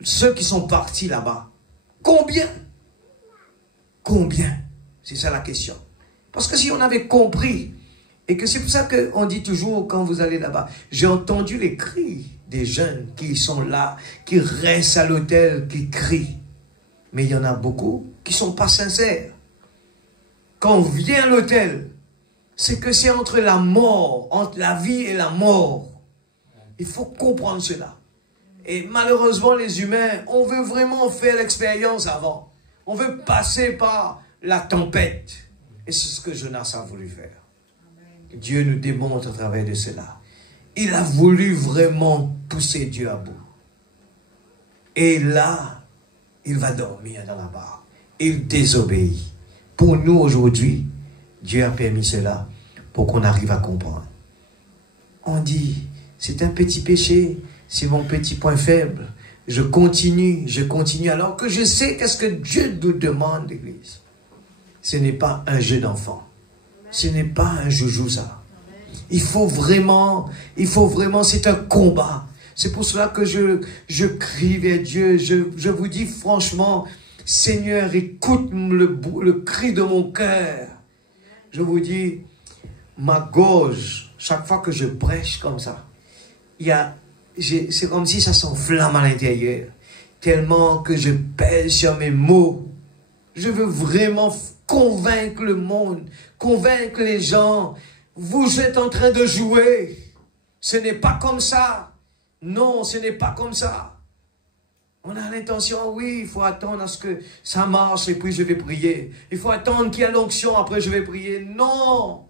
Ceux qui sont partis là-bas. Combien? Combien? C'est ça la question. Parce que si on avait compris, et que c'est pour ça qu'on dit toujours quand vous allez là-bas, j'ai entendu les cris des jeunes qui sont là, qui restent à l'hôtel, qui crient. Mais il y en a beaucoup qui ne sont pas sincères. Quand on vient à l'hôtel, c'est que c'est entre la mort, entre la vie et la mort. Il faut comprendre cela. Et malheureusement, les humains, on veut vraiment faire l'expérience avant. On veut passer par la tempête. Et c'est ce que Jonas a voulu faire. Dieu nous démontre à travers de cela. Il a voulu vraiment pousser Dieu à bout. Et là, il va dormir dans la barre. Il désobéit. Pour nous aujourd'hui, Dieu a permis cela pour qu'on arrive à comprendre. On dit, c'est un petit péché, c'est mon petit point faible. Je continue alors que je sais qu'est-ce que Dieu nous demande, l'Église. Ce n'est pas un jeu d'enfant. Ce n'est pas un joujou, ça. Il faut vraiment, c'est un combat. C'est pour cela que je crie vers Dieu. Je vous dis franchement, Seigneur, écoute le cri de mon cœur. Je vous dis, ma gorge, chaque fois que je prêche comme ça, c'est comme si ça s'enflamme à l'intérieur. Tellement que je pèse sur mes mots. Je veux vraiment convaincre le monde, convaincre les gens. Vous êtes en train de jouer. Ce n'est pas comme ça. Non, ce n'est pas comme ça. On a l'intention, oui, il faut attendre à ce que ça marche et puis je vais prier. Il faut attendre qu'il y ait l'onction, après je vais prier. Non,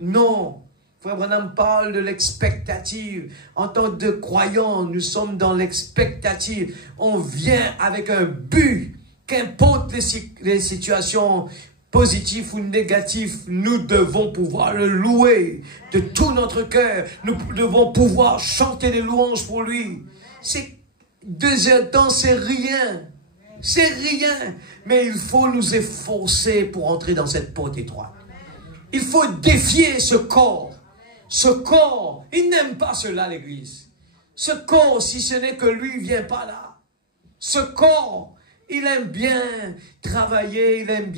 non. Frère Branham parle de l'expectative. En tant que croyants, nous sommes dans l'expectative. On vient avec un but. Qu'importe les situations positives ou négatives, nous devons pouvoir le louer de tout notre cœur. Nous devons pouvoir chanter des louanges pour lui. C'est 2 heures de temps, c'est rien. C'est rien. Mais il faut nous efforcer pour entrer dans cette porte étroite. Il faut défier ce corps. Ce corps, il n'aime pas cela, l'Église. Ce corps, si ce n'est que lui, ne vient pas là. Ce corps, il aime bien travailler, il aime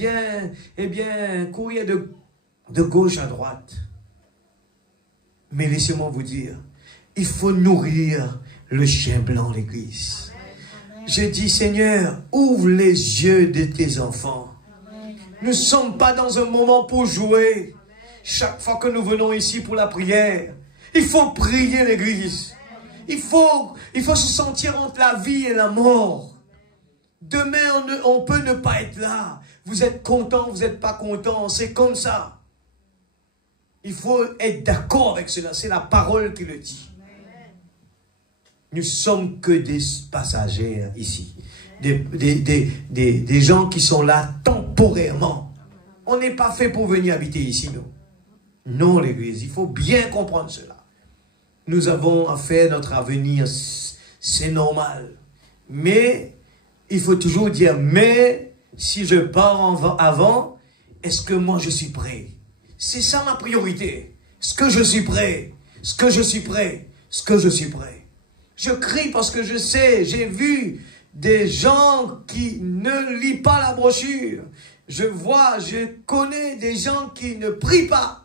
bien, courir de gauche à droite. Mais laissez-moi vous dire, il faut nourrir le chien blanc, l'Église. Je dis, Seigneur, ouvre les yeux de tes enfants. Nous ne sommes pas dans un moment pour jouer. Chaque fois que nous venons ici pour la prière, il faut prier l'Église. Il faut se sentir entre la vie et la mort. Demain, on peut ne pas être là. Vous êtes content, vous n'êtes pas content, c'est comme ça. Il faut être d'accord avec cela, c'est la parole qui le dit. Nous sommes que des passagers ici. Des gens qui sont là temporairement. On n'est pas fait pour venir habiter ici, nous. Non, l'Église, il faut bien comprendre cela. Nous avons à faire notre avenir, c'est normal. Mais, il faut toujours dire, mais, si je pars avant, est-ce que moi je suis prêt? C'est ça ma priorité. Est-ce que je suis prêt? Est-ce que je suis prêt? Est-ce que je suis prêt? Je crie parce que je sais, j'ai vu des gens qui ne lisent pas la brochure. Je connais des gens qui ne prient pas.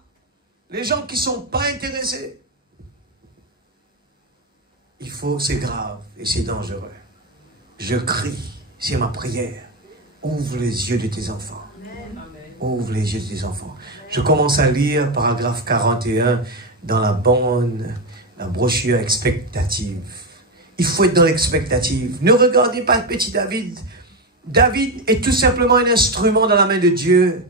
Les gens qui ne sont pas intéressés. C'est grave et c'est dangereux. Je crie, c'est ma prière. Ouvre les yeux de tes enfants. Ouvre les yeux de tes enfants. Je commence à lire paragraphe 41 dans la brochure expectative. Il faut être dans l'expectative. Ne regardez pas le petit David. David est tout simplement un instrument dans la main de Dieu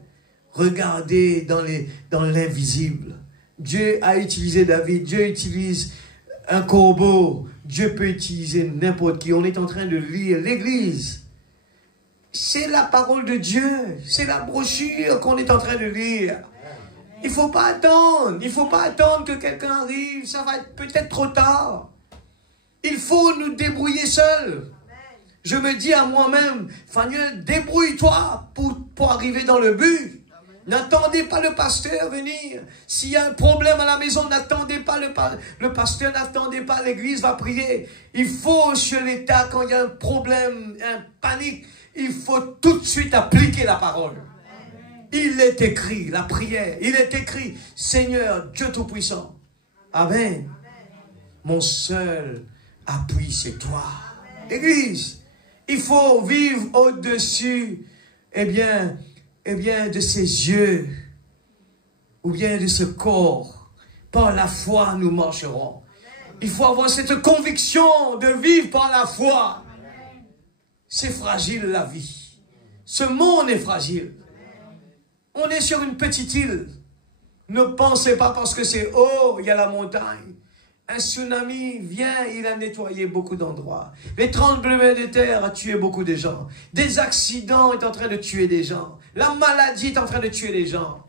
Regardez dans l'invisible. Dieu a utilisé David, Dieu utilise un corbeau, Dieu peut utiliser n'importe qui. On est en train de lire l'Église. C'est la parole de Dieu, c'est la brochure qu'on est en train de lire. Il ne faut pas attendre, il ne faut pas attendre que quelqu'un arrive, ça va être peut-être trop tard. Il faut nous débrouiller seuls. Je me dis à moi-même, Fagnon, débrouille-toi pour arriver dans le but. N'attendez pas le pasteur venir. S'il y a un problème à la maison, n'attendez pas le pasteur, n'attendez pas l'église, va prier. Il faut sur l'État, quand il y a un problème, un panique, il faut tout de suite appliquer la parole. Il est écrit, la prière, il est écrit, Seigneur, Dieu Tout-Puissant. Amen. Mon seul appui, c'est toi. Église, il faut vivre au-dessus, eh bien, de ses yeux, ou bien de ce corps. Par la foi, nous marcherons. Il faut avoir cette conviction de vivre par la foi. C'est fragile la vie. Ce monde est fragile. On est sur une petite île. Ne pensez pas parce que c'est haut, il y a la montagne. Un tsunami vient, il a nettoyé beaucoup d'endroits. Les tremblements de terre ont tué beaucoup de gens. Des accidents sont en train de tuer des gens. La maladie est en train de tuer les gens.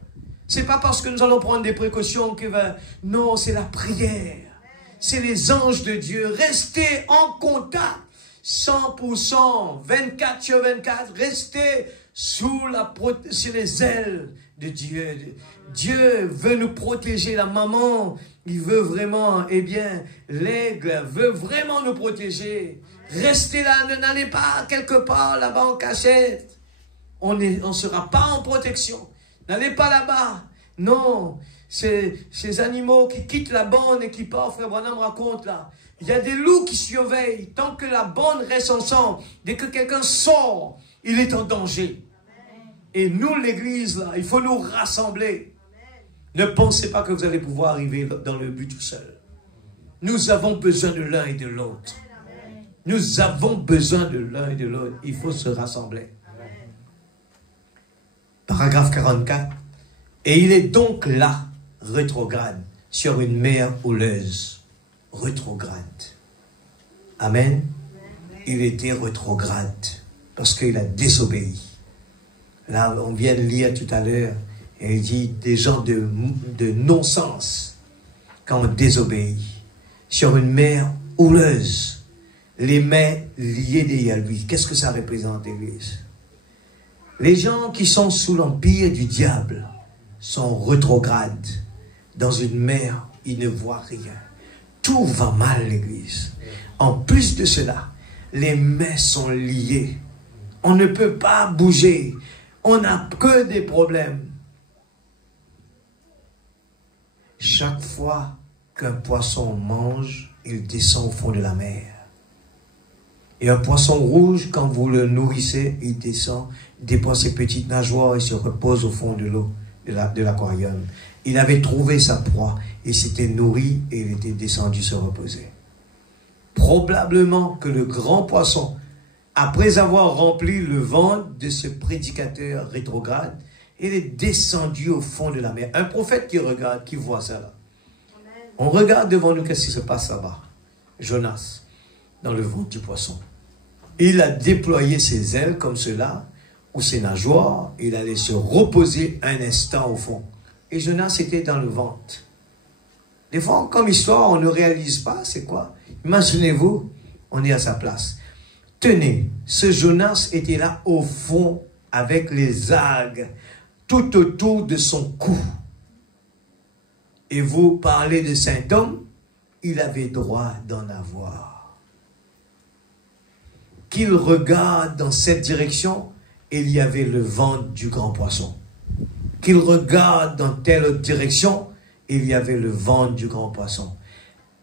C'est pas parce que nous allons prendre des précautions que va... Non, c'est la prière. C'est les anges de Dieu. Restez en contact. 100%, 24 sur 24. Restez sur les ailes de Dieu. Dieu veut nous protéger. La maman, il veut vraiment, eh bien, l'aigle veut vraiment nous protéger. Restez là, n'allez pas quelque part là-bas en cachette. On ne sera pas en protection. N'allez pas là-bas. Non, ces animaux qui quittent la bande et qui partent, Frère Branham raconte là. Il y a des loups qui surveillent. Tant que la bande reste ensemble, dès que quelqu'un sort, il est en danger. Et nous, l'église, là, il faut nous rassembler. Ne pensez pas que vous allez pouvoir arriver dans le but tout seul. Nous avons besoin de l'un et de l'autre. Nous avons besoin de l'un et de l'autre. Il faut se rassembler. Paragraphe 44. Et il est donc là, rétrograde, sur une mer houleuse. Rétrograde. Amen. Il était rétrograde parce qu'il a désobéi. Là, on vient de lire tout à l'heure, et il dit des gens de non-sens quand on désobéit. Sur une mer houleuse, les mains liées derrière lui. Qu'est-ce que ça représente, l'Église? Les gens qui sont sous l'empire du diable sont rétrogrades. Dans une mer, ils ne voient rien. Tout va mal, l'Église. En plus de cela, les mains sont liées. On ne peut pas bouger. On n'a que des problèmes. Chaque fois qu'un poisson mange, il descend au fond de la mer. Et un poisson rouge, quand vous le nourrissez, il descend, dépend ses petites nageoires et se repose au fond de l'eau, de l'aquarium. Il avait trouvé sa proie, il s'était nourri et il était descendu se reposer. Probablement que le grand poisson, après avoir rempli le ventre de ce prédicateur rétrograde, il est descendu au fond de la mer. Un prophète qui regarde, qui voit ça là. On regarde devant nous, qu'est-ce qui se passe là-bas? Jonas, dans le ventre du poisson. Il a déployé ses ailes comme cela, ou ses nageoires, il allait se reposer un instant au fond. Et Jonas était dans le ventre. Des fois, comme histoire, on ne réalise pas, c'est quoi? Imaginez-vous, on est à sa place. Tenez, ce Jonas était là au fond, avec les algues, tout autour de son cou. Et vous parlez de symptômes, il avait droit d'en avoir. Qu'il regarde dans cette direction, il y avait le ventre du grand poisson. Qu'il regarde dans telle autre direction, il y avait le ventre du grand poisson.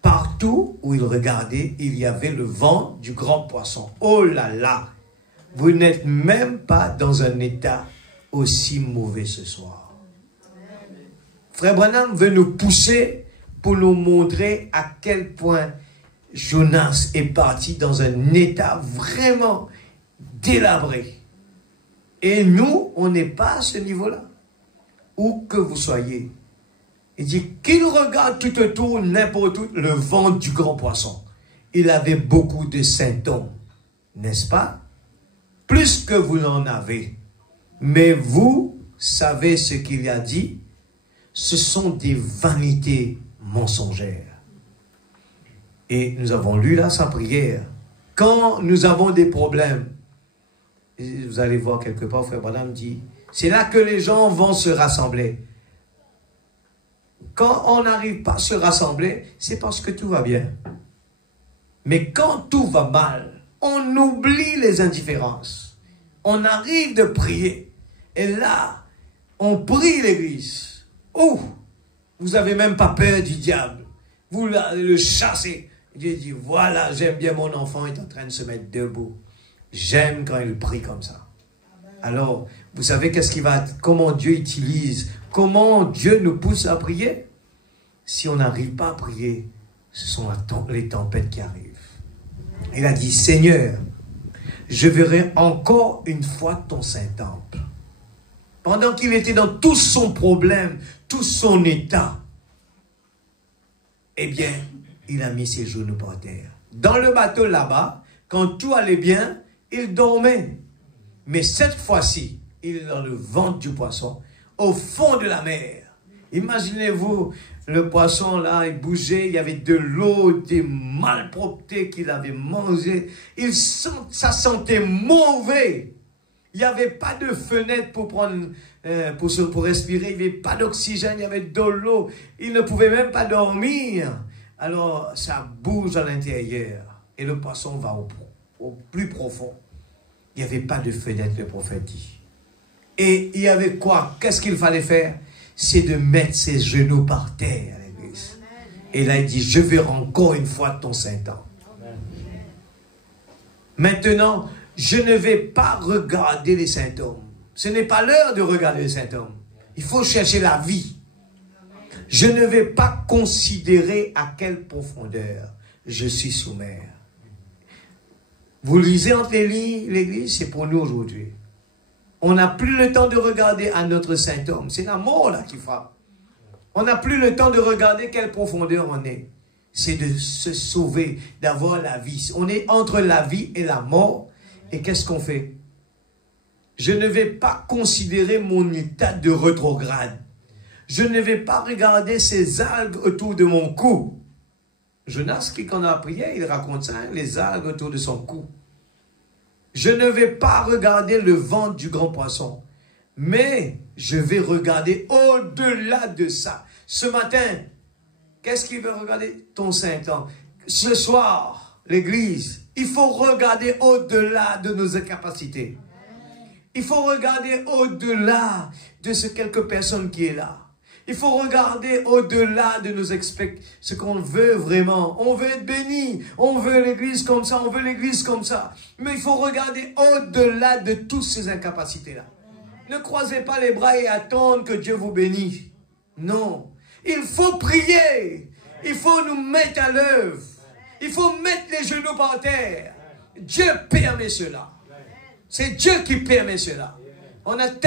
Partout où il regardait, il y avait le ventre du grand poisson. Oh là là! Vous n'êtes même pas dans un état aussi mauvais ce soir. Frère Branham veut nous pousser pour nous montrer à quel point Jonas est parti dans un état vraiment délabré. Et nous, on n'est pas à ce niveau-là. où que vous soyez. Il dit qu'il regarde tout autour, n'importe où, le ventre du grand poisson. Il avait beaucoup de symptômes, n'est-ce pas? Plus que vous n'en avez. Mais vous savez ce qu'il a dit? Ce sont des vanités mensongères. Et nous avons lu là sa prière. Quand nous avons des problèmes, vous allez voir quelque part, frère Branham dit, c'est là que les gens vont se rassembler. Quand on n'arrive pas à se rassembler, c'est parce que tout va bien. Mais quand tout va mal, on oublie les indifférences. On arrive de prier. Et là, on prie l'église. Oh, vous n'avez même pas peur du diable. Vous le chassez. Dieu dit, voilà, j'aime bien mon enfant, il est en train de se mettre debout. J'aime quand il prie comme ça. Alors, vous savez comment Dieu utilise, comment Dieu nous pousse à prier? Si on n'arrive pas à prier, ce sont les tempêtes qui arrivent. Il a dit, Seigneur, je verrai encore une fois ton Saint-Temple. Pendant qu'il était dans tout son problème, tout son état, eh bien, il a mis ses genoux par terre. Dans le bateau là-bas, quand tout allait bien, il dormait. Mais cette fois-ci, il est dans le ventre du poisson, au fond de la mer. Imaginez-vous, le poisson là, il bougeait, il y avait de l'eau, des malpropretés qu'il avait mangé. Ça sentait mauvais. Il n'y avait pas de fenêtre pour prendre, pour respirer, il n'y avait pas d'oxygène, il y avait de l'eau. Il ne pouvait même pas dormir. Alors, ça bouge à l'intérieur. Et le poisson va au plus profond. Il n'y avait pas de fenêtre, le prophète dit. Et il y avait quoi? Qu'est-ce qu'il fallait faire? C'est de mettre ses genoux par terre à l'église. Et là, il dit, je verrai encore une fois ton Saint-Temple. Maintenant, je ne vais pas regarder les symptômes. Ce n'est pas l'heure de regarder les symptômes. Il faut chercher la vie. Je ne vais pas considérer à quelle profondeur je suis sous mer. Vous lisez entre les lignes, l'église, c'est pour nous aujourd'hui. On n'a plus le temps de regarder à notre symptôme. C'est la mort là qui frappe. On n'a plus le temps de regarder quelle profondeur on est. C'est de se sauver, d'avoir la vie. On est entre la vie et la mort. Et qu'est-ce qu'on fait? Je ne vais pas considérer mon état de rétrograde. Je ne vais pas regarder ces algues autour de mon cou. Jonas, qui quand on a prié, il raconte ça, hein, les algues autour de son cou. Je ne vais pas regarder le ventre du grand poisson, mais je vais regarder au-delà de ça. Ce matin, qu'est-ce qu'il veut regarder? Ton Saint-Temps. Ce soir, l'église, il faut regarder au-delà de nos incapacités. Il faut regarder au-delà de ce quelques personnes qui est là. Il faut regarder au-delà de nos expectations, ce qu'on veut vraiment. On veut être béni, on veut l'église comme ça, on veut l'église comme ça. Mais il faut regarder au-delà de toutes ces incapacités-là. Ne croisez pas les bras et attendre que Dieu vous bénisse. Non. Il faut prier. Il faut nous mettre à l'œuvre. Il faut mettre les genoux par terre. Dieu permet cela. C'est Dieu qui permet cela. On est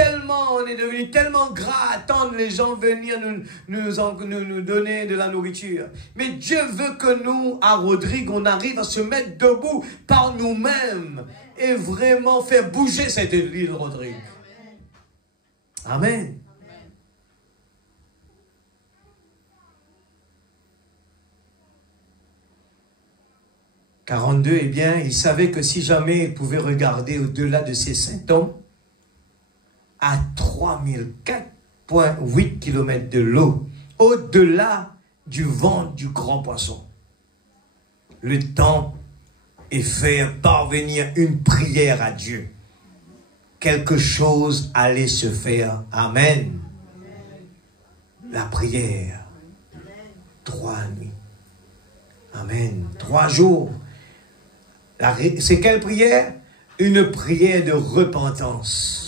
devenu tellement gras à attendre les gens venir nous donner de la nourriture. Mais Dieu veut que nous, à Rodrigue, on arrive à se mettre debout par nous-mêmes et vraiment faire bouger cette église Rodrigue. Amen. 42, eh bien, il savait que si jamais il pouvait regarder au-delà de ces symptômes, à 3004,8 km de l'eau, au-delà du ventre du grand poisson, le temps est faire parvenir une prière à Dieu. Quelque chose allait se faire. Amen. La prière. 3 nuits. Amen. 3 jours. C'est quelle prière? Une prière de repentance.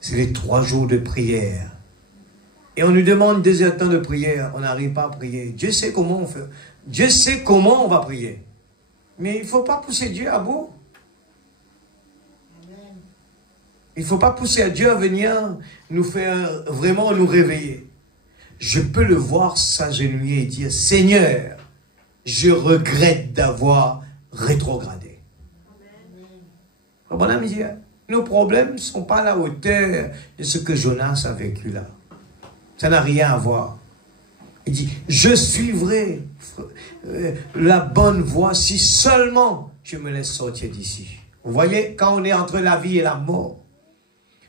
C'est les 3 jours de prière. Et on nous demande 2 heures de temps de prière. On n'arrive pas à prier. Dieu sait comment on fait. Dieu sait comment on va prier. Mais il ne faut pas pousser Dieu à bout. Il ne faut pas pousser à Dieu à venir nous faire vraiment nous réveiller. Je peux le voir s'agenouiller et dire, Seigneur, je regrette d'avoir rétrogradé. Mon ami, nos problèmes ne sont pas à la hauteur de ce que Jonas a vécu là. Ça n'a rien à voir. Il dit, je suivrai la bonne voie si seulement je me laisse sortir d'ici. Vous voyez, quand on est entre la vie et la mort,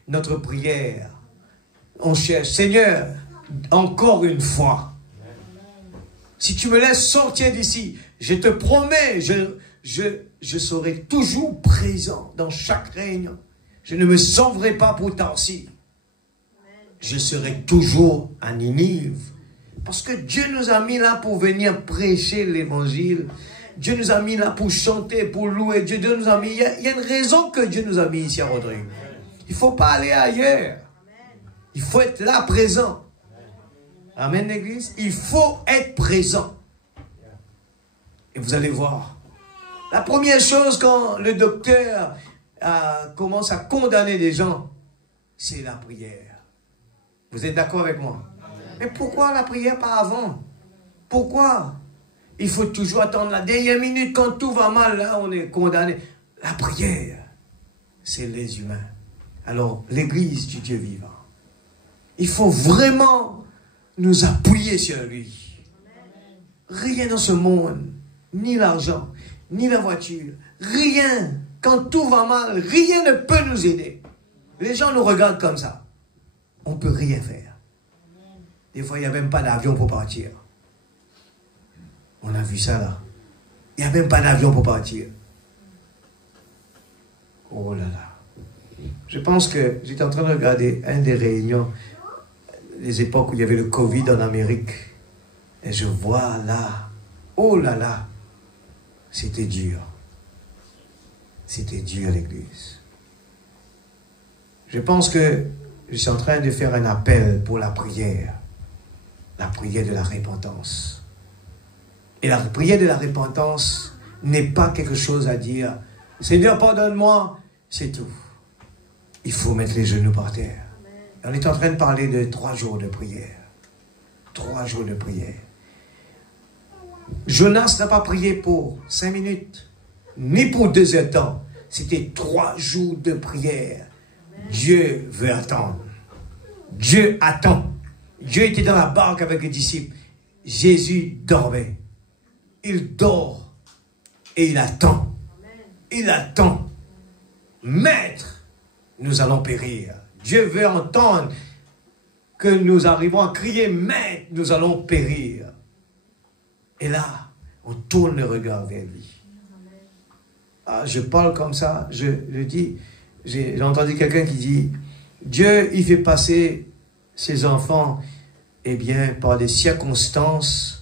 notre prière, on cherche, Seigneur, encore une fois, si tu me laisses sortir d'ici, je te promets, je serai toujours présent dans chaque règne. Je ne me sauverai pas pour Tarsis. Je serai toujours à Ninive. Parce que Dieu nous a mis là pour venir prêcher l'évangile. Dieu nous a mis là pour chanter, pour louer. Dieu nous a mis. Il y a une raison que Dieu nous a mis ici à Rodrigue. Il ne faut pas aller ailleurs. Il faut être là présent. Amen, l'église. Il faut être présent. Et vous allez voir. La première chose quand le docteur commence à condamner les gens, c'est la prière. Vous êtes d'accord avec moi? Mais pourquoi la prière pas avant? Pourquoi? Il faut toujours attendre la dernière minute quand tout va mal, là on est condamné. La prière, c'est les humains. Alors, l'église du Dieu vivant, il faut vraiment nous appuyer sur lui. Rien dans ce monde, ni l'argent, ni la voiture, rien, quand tout va mal, rien ne peut nous aider. Les gens nous regardent comme ça. On ne peut rien faire. Des fois, il n'y a même pas d'avion pour partir. On a vu ça là. Il n'y a même pas d'avion pour partir. Oh là là. Je pense que j'étais en train de regarder une des réunions, les époques où il y avait le Covid en Amérique. Et je vois là, oh là là, c'était dur. C'était dur l'église. Je pense que je suis en train de faire un appel pour la prière de la repentance. Et la prière de la repentance n'est pas quelque chose à dire, Seigneur, pardonne-moi, c'est tout. Il faut mettre les genoux par terre. On est en train de parler de 3 jours de prière. 3 jours de prière. Jonas n'a pas prié pour 5 minutes, ni pour 2 heures de temps. C'était 3 jours de prière. Dieu veut attendre. Dieu attend. Dieu était dans la barque avec les disciples. Jésus dormait. Il dort et il attend. Il attend. Maître, nous allons périr. Dieu veut entendre que nous arrivons à crier, Maître, nous allons périr. Et là, on tourne le regard vers lui. Ah, je parle comme ça, je dis, j'ai entendu quelqu'un qui dit, Dieu, il fait passer ses enfants, eh bien, par des circonstances.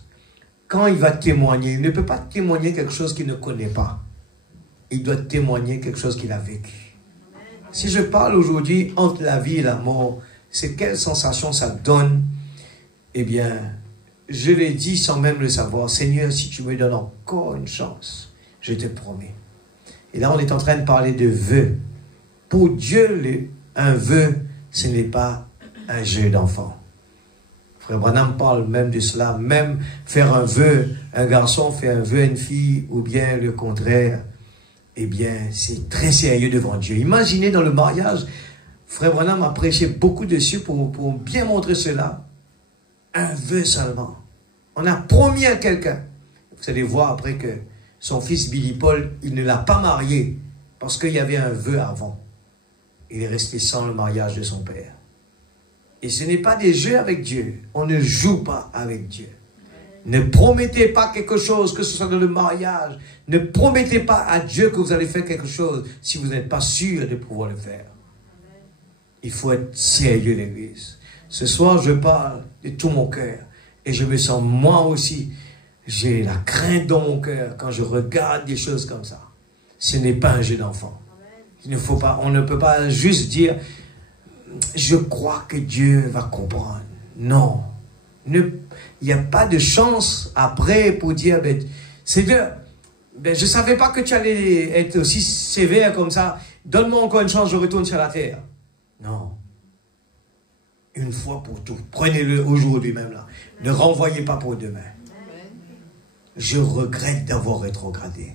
Quand il va témoigner, il ne peut pas témoigner quelque chose qu'il ne connaît pas. Il doit témoigner quelque chose qu'il a vécu. Si je parle aujourd'hui entre la vie et la mort, c'est quelle sensation ça donne? Eh bien, je l'ai dit sans même le savoir. Seigneur, si tu me donnes encore une chance, je te promets. Et là, on est en train de parler de vœux. Pour Dieu, un vœu, ce n'est pas un jeu d'enfant. Frère Branham parle même de cela. Même faire un vœu, un garçon fait un vœu à une fille, ou bien le contraire, eh bien, c'est très sérieux devant Dieu. Imaginez dans le mariage, Frère Branham a prêché beaucoup dessus pour bien montrer cela. Un vœu seulement. On a promis à quelqu'un. Vous allez voir après que son fils Billy Paul, il ne l'a pas marié parce qu'il y avait un vœu avant. Il est resté sans le mariage de son père. Et ce n'est pas des jeux avec Dieu. On ne joue pas avec Dieu. Ne promettez pas quelque chose, que ce soit dans le mariage. Ne promettez pas à Dieu que vous allez faire quelque chose si vous n'êtes pas sûr de pouvoir le faire. Il faut être sérieux, l'église. Ce soir, je parle de tout mon cœur. Et je me sens, moi aussi, j'ai la crainte dans mon cœur quand je regarde des choses comme ça. Ce n'est pas un jeu d'enfant. Il ne faut pas, on ne peut pas juste dire, je crois que Dieu va comprendre. Non. Il n'y a pas de chance après pour dire, ben, Seigneur, ben, je ne savais pas que tu allais être aussi sévère comme ça. Donne-moi encore une chance, je retourne sur la terre. Non. Une fois pour toutes. Prenez-le aujourd'hui même là. Ne renvoyez pas pour demain. Je regrette d'avoir rétrogradé.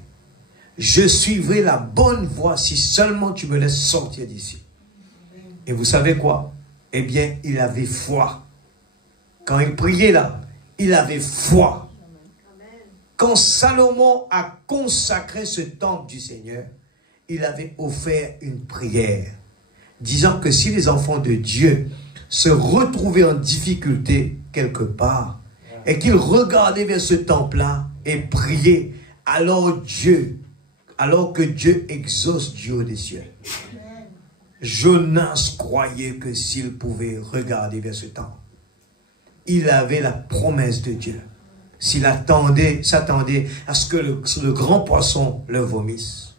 Je suivrai la bonne voie si seulement tu me laisses sortir d'ici. Et vous savez quoi? Eh bien, il avait foi. Quand il priait là, il avait foi. Quand Salomon a consacré ce temple du Seigneur, il avait offert une prière, disant que si les enfants de Dieu se retrouvaient en difficulté quelque part, et qu'ils regardaient vers ce temple-là et priaient, alors que Dieu exauce du haut des cieux. Jonas croyait que s'il pouvait regarder vers ce temple, il avait la promesse de Dieu. S'il s'attendait à ce que le grand poisson le vomisse.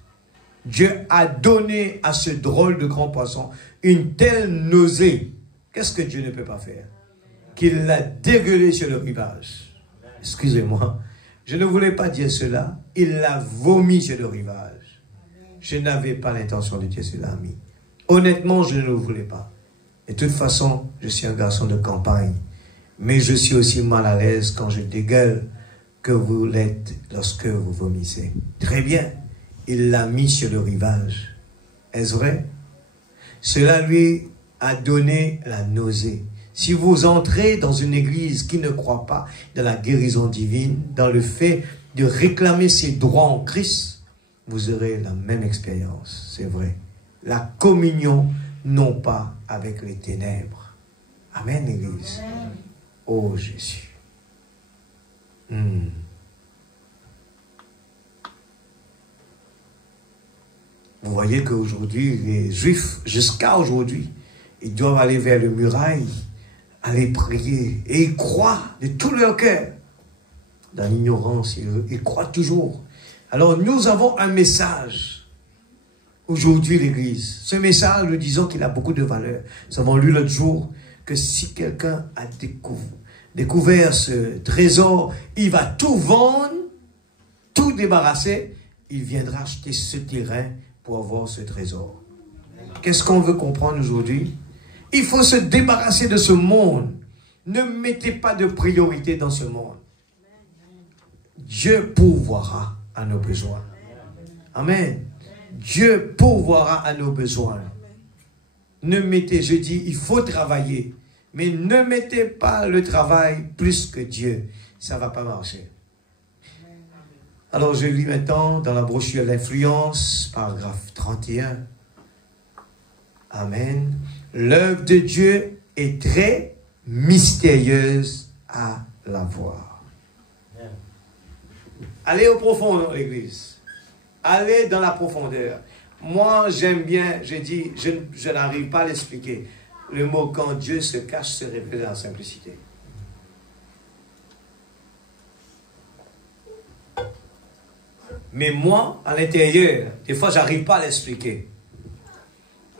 Dieu a donné à ce drôle de grand poisson une telle nausée. Qu'est-ce que Dieu ne peut pas faire? Qu'il l'a dégueulé sur le rivage. Excusez-moi, je ne voulais pas dire cela. Il l'a vomi sur le rivage. Je n'avais pas l'intention de dire cela, ami. Honnêtement, je ne le voulais pas. Et de toute façon, je suis un garçon de campagne. Mais je suis aussi mal à l'aise quand je dégueule que vous l'êtes lorsque vous vomissez. Très bien, il l'a mis sur le rivage. Est-ce vrai? Cela lui a donné la nausée. Si vous entrez dans une église qui ne croit pas dans la guérison divine, dans le fait de réclamer ses droits en Christ, vous aurez la même expérience, c'est vrai. La communion, non pas avec les ténèbres. Amen, Église. Amen. Oh, Jésus. Vous voyez qu'aujourd'hui, les Juifs, jusqu'à aujourd'hui, ils doivent aller vers le muraille, aller prier, et ils croient de tout leur cœur. Dans l'ignorance, ils croient toujours. Alors, nous avons un message. Aujourd'hui, l'Église. Ce message, nous disons qu'il a beaucoup de valeur. Nous avons lu l'autre jour que si quelqu'un a découvert ce trésor, il va tout vendre, tout débarrasser, il viendra acheter ce terrain pour avoir ce trésor. Qu'est-ce qu'on veut comprendre aujourd'hui? Il faut se débarrasser de ce monde. Ne mettez pas de priorité dans ce monde. Dieu pourvoira à nos besoins. Amen. Dieu pourvoira à nos besoins. Ne mettez, je dis, il faut travailler. Mais ne mettez pas le travail plus que Dieu. Ça ne va pas marcher. Alors je lis maintenant dans la brochure L'influence, paragraphe 31. Amen. L'œuvre de Dieu est très mystérieuse à la voir. Allez au profond, l'Église. Allez dans la profondeur. Moi, j'aime bien, je dis, je n'arrive pas à l'expliquer. Le mot quand Dieu se cache se révèle dans la simplicité. Mais moi, à l'intérieur, des fois, je n'arrive pas à l'expliquer.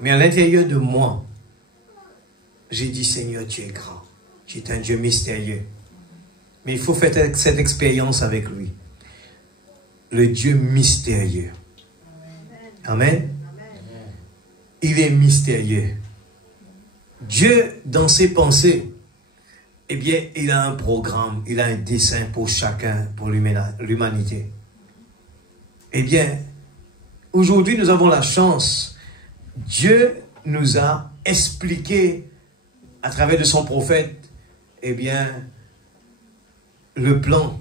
Mais à l'intérieur de moi, j'ai dit, Seigneur, tu es grand. Tu es un Dieu mystérieux. Mais il faut faire cette expérience avec lui. Le Dieu mystérieux. Amen. Il est mystérieux. Dieu, dans ses pensées, eh bien, il a un programme, il a un dessein pour chacun, pour l'humanité. Eh bien, aujourd'hui, nous avons la chance. Dieu nous a expliqué, à travers de son prophète, eh bien, le plan,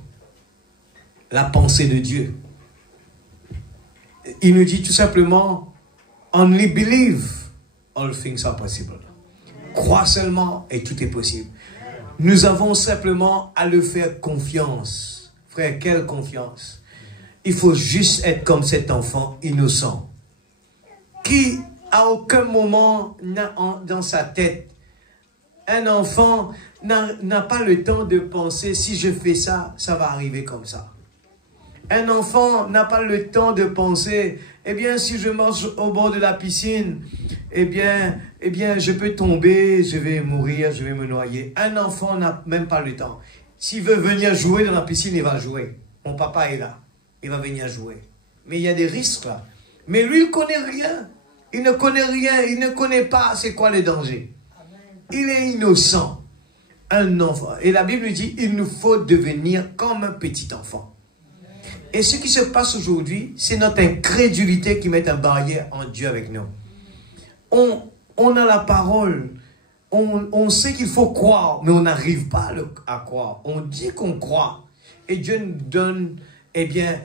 la pensée de Dieu. Il nous dit tout simplement, only believe, all things are possible. Crois seulement et tout est possible. Nous avons simplement à le faire confiance. Frère, quelle confiance? Il faut juste être comme cet enfant innocent qui, à aucun moment dans sa tête, un enfant n'a pas le temps de penser, si je fais ça, ça va arriver comme ça. Un enfant n'a pas le temps de penser, eh bien, si je marche au bord de la piscine, eh bien, je peux tomber, je vais mourir, je vais me noyer. Un enfant n'a même pas le temps. S'il veut venir jouer dans la piscine, il va jouer. Mon papa est là, il va venir jouer. Mais il y a des risques là. Mais lui, il ne connaît rien. Il ne connaît rien, il ne connaît pas c'est quoi les dangers. Il est innocent. Un enfant. Et la Bible dit, il nous faut devenir comme un petit enfant. Et ce qui se passe aujourd'hui, c'est notre incrédulité qui met une barrière en Dieu avec nous. On a la parole, on sait qu'il faut croire, mais on n'arrive pas à croire. On dit qu'on croit. Et Dieu nous donne, eh bien,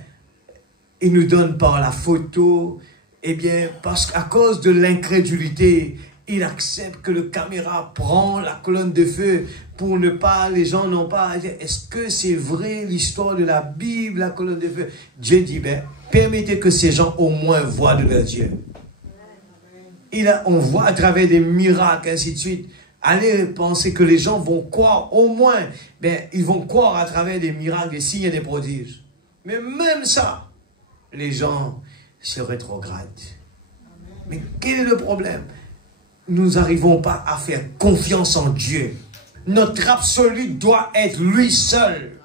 il nous donne par la photo, eh bien, parce qu'à cause de l'incrédulité, il accepte que le caméra prend la colonne de feu pour ne pas, les gens n'ont pas à dire, est-ce que c'est vrai l'histoire de la Bible, la colonne de feu? Dieu dit, ben, permettez que ces gens au moins voient de leur Dieu. On voit à travers des miracles, ainsi de suite. Allez penser que les gens vont croire, au moins, ben, ils vont croire à travers des miracles, des signes et des prodiges. Mais même ça, les gens se rétrogradent. Mais quel est le problème? Nous n'arrivons pas à faire confiance en Dieu. Notre absolu doit être lui seul.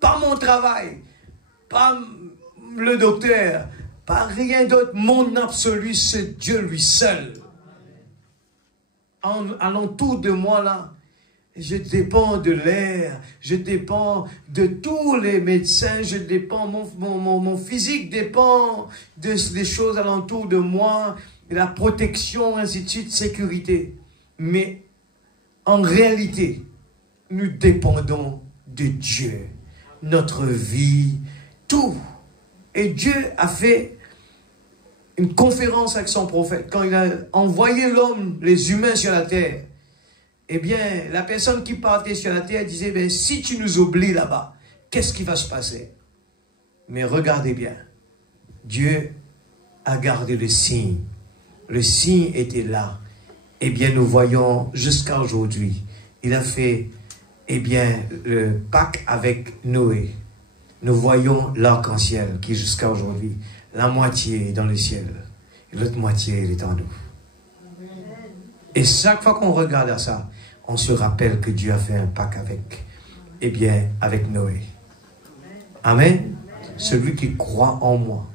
Pas mon travail, pas le docteur, pas rien d'autre. Mon absolu, c'est Dieu lui seul. Alentour de moi là, je dépends de l'air, je dépends de tous les médecins, je dépends, mon physique dépend des choses alentour de moi, de la protection, ainsi de suite, sécurité. Mais en réalité, nous dépendons de Dieu, notre vie, tout. Et Dieu a fait une conférence avec son prophète. Quand il a envoyé l'homme, les humains sur la terre, eh bien, la personne qui partait sur la terre disait, ben, si tu nous oublies là-bas, qu'est-ce qui va se passer? Mais regardez bien, Dieu a gardé le signe. Le signe était là. Eh bien, nous voyons jusqu'à aujourd'hui, il a fait, eh bien, le pacte avec Noé. Nous voyons l'arc-en-ciel qui jusqu'à aujourd'hui, la moitié est dans le ciel, et l'autre moitié elle est en nous. Et chaque fois qu'on regarde à ça, on se rappelle que Dieu a fait un pacte avec, eh bien, avec Noé. Amen. Celui qui croit en moi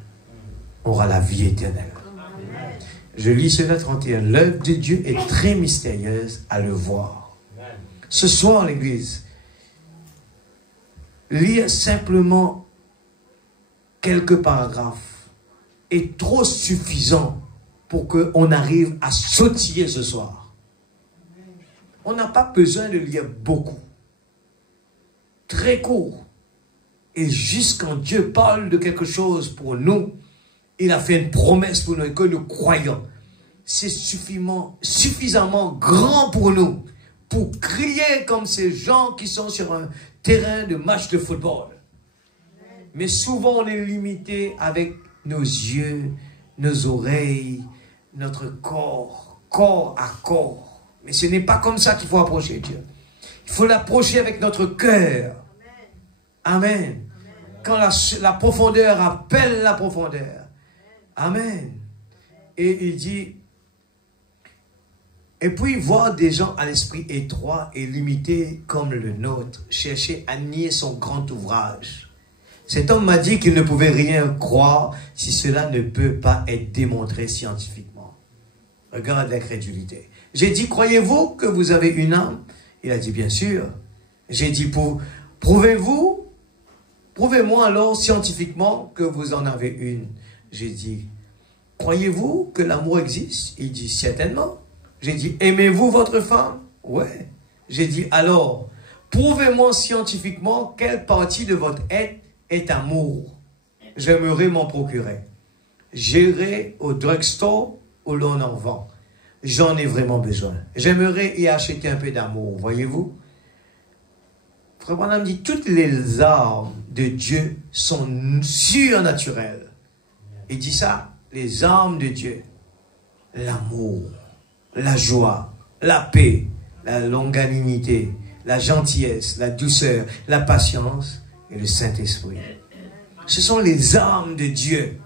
aura la vie éternelle. Je lis Genèse 31. L'œuvre de Dieu est très mystérieuse à le voir. Ce soir, l'église, lire simplement quelques paragraphes est trop suffisant pour qu'on arrive à sautiller ce soir. On n'a pas besoin de lire beaucoup. Très court. Et juste quand Dieu parle de quelque chose pour nous, il a fait une promesse pour nous et que nous croyons. C'est suffisamment grand pour nous, pour crier comme ces gens qui sont sur un terrain de match de football. Mais souvent on est limité avec nos yeux, nos oreilles, notre corps, corps à corps. Mais ce n'est pas comme ça qu'il faut approcher Dieu. Il faut l'approcher avec notre cœur. Amen. Quand la profondeur appelle la profondeur. Amen. Et il dit, et puis voir des gens à l'esprit étroit et limité comme le nôtre, chercher à nier son grand ouvrage. Cet homme m'a dit qu'il ne pouvait rien croire si cela ne peut pas être démontré scientifiquement. Regarde l'incrédulité. J'ai dit, croyez-vous que vous avez une âme? Il a dit, bien sûr. J'ai dit, prouvez-vous, prouvez-moi alors scientifiquement que vous en avez une. J'ai dit, croyez-vous que l'amour existe? Il dit, certainement. J'ai dit, aimez-vous votre femme? Ouais. J'ai dit, alors, prouvez-moi scientifiquement quelle partie de votre être est amour. J'aimerais m'en procurer. J'irai au drugstore où l'on en vend. J'en ai vraiment besoin. J'aimerais y acheter un peu d'amour, voyez-vous? Frère Branham dit, toutes les armes de Dieu sont surnaturelles. Il dit ça, les armes de Dieu, l'amour, la joie, la paix, la longanimité, la gentillesse, la douceur, la patience et le Saint-Esprit. Ce sont les armes de Dieu.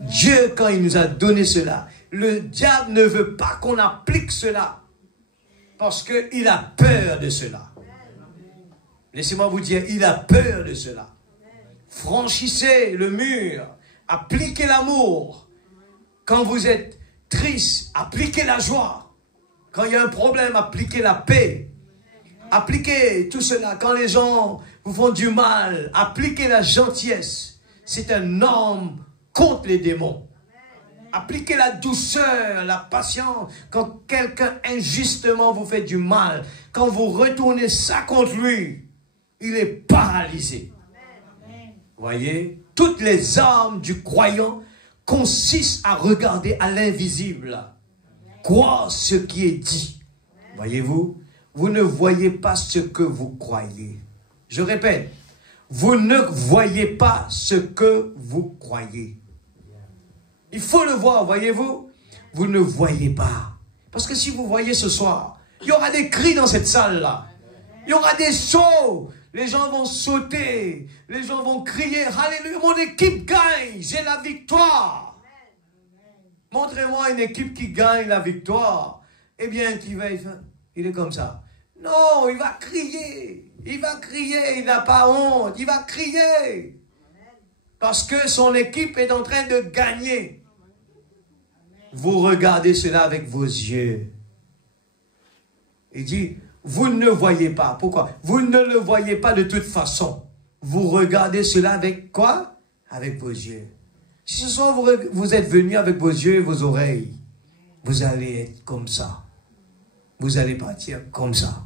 Dieu, quand il nous a donné cela, le diable ne veut pas qu'on applique cela parce qu'il a peur de cela. Laissez-moi vous dire, il a peur de cela. Franchissez le mur. Appliquez l'amour. Quand vous êtes triste, appliquez la joie. Quand il y a un problème, appliquez la paix. Appliquez tout cela. Quand les gens vous font du mal, appliquez la gentillesse. C'est un arme contre les démons. Appliquez la douceur, la patience. Quand quelqu'un injustement vous fait du mal, quand vous retournez ça contre lui, il est paralysé. Voyez, toutes les armes du croyant consistent à regarder à l'invisible. Croire ce qui est dit. Voyez-vous, vous ne voyez pas ce que vous croyez. Je répète, vous ne voyez pas ce que vous croyez. Il faut le voir, voyez-vous. Vous ne voyez pas. Parce que si vous voyez ce soir, il y aura des cris dans cette salle-là. Il y aura des sauts. Les gens vont sauter. Les gens vont crier. Alléluia, mon équipe gagne. J'ai la victoire. Montrez-moi une équipe qui gagne la victoire. Eh bien, qui va faire? Il est comme ça. Non, il va crier. Il va crier. Il n'a pas honte. Il va crier. Parce que son équipe est en train de gagner. Vous regardez cela avec vos yeux. Il dit, vous ne voyez pas. Pourquoi? Vous ne le voyez pas de toute façon. Vous regardez cela avec quoi? Avec vos yeux. Si ce soir vous êtes venu avec vos yeux et vos oreilles, vous allez être comme ça. Vous allez partir comme ça.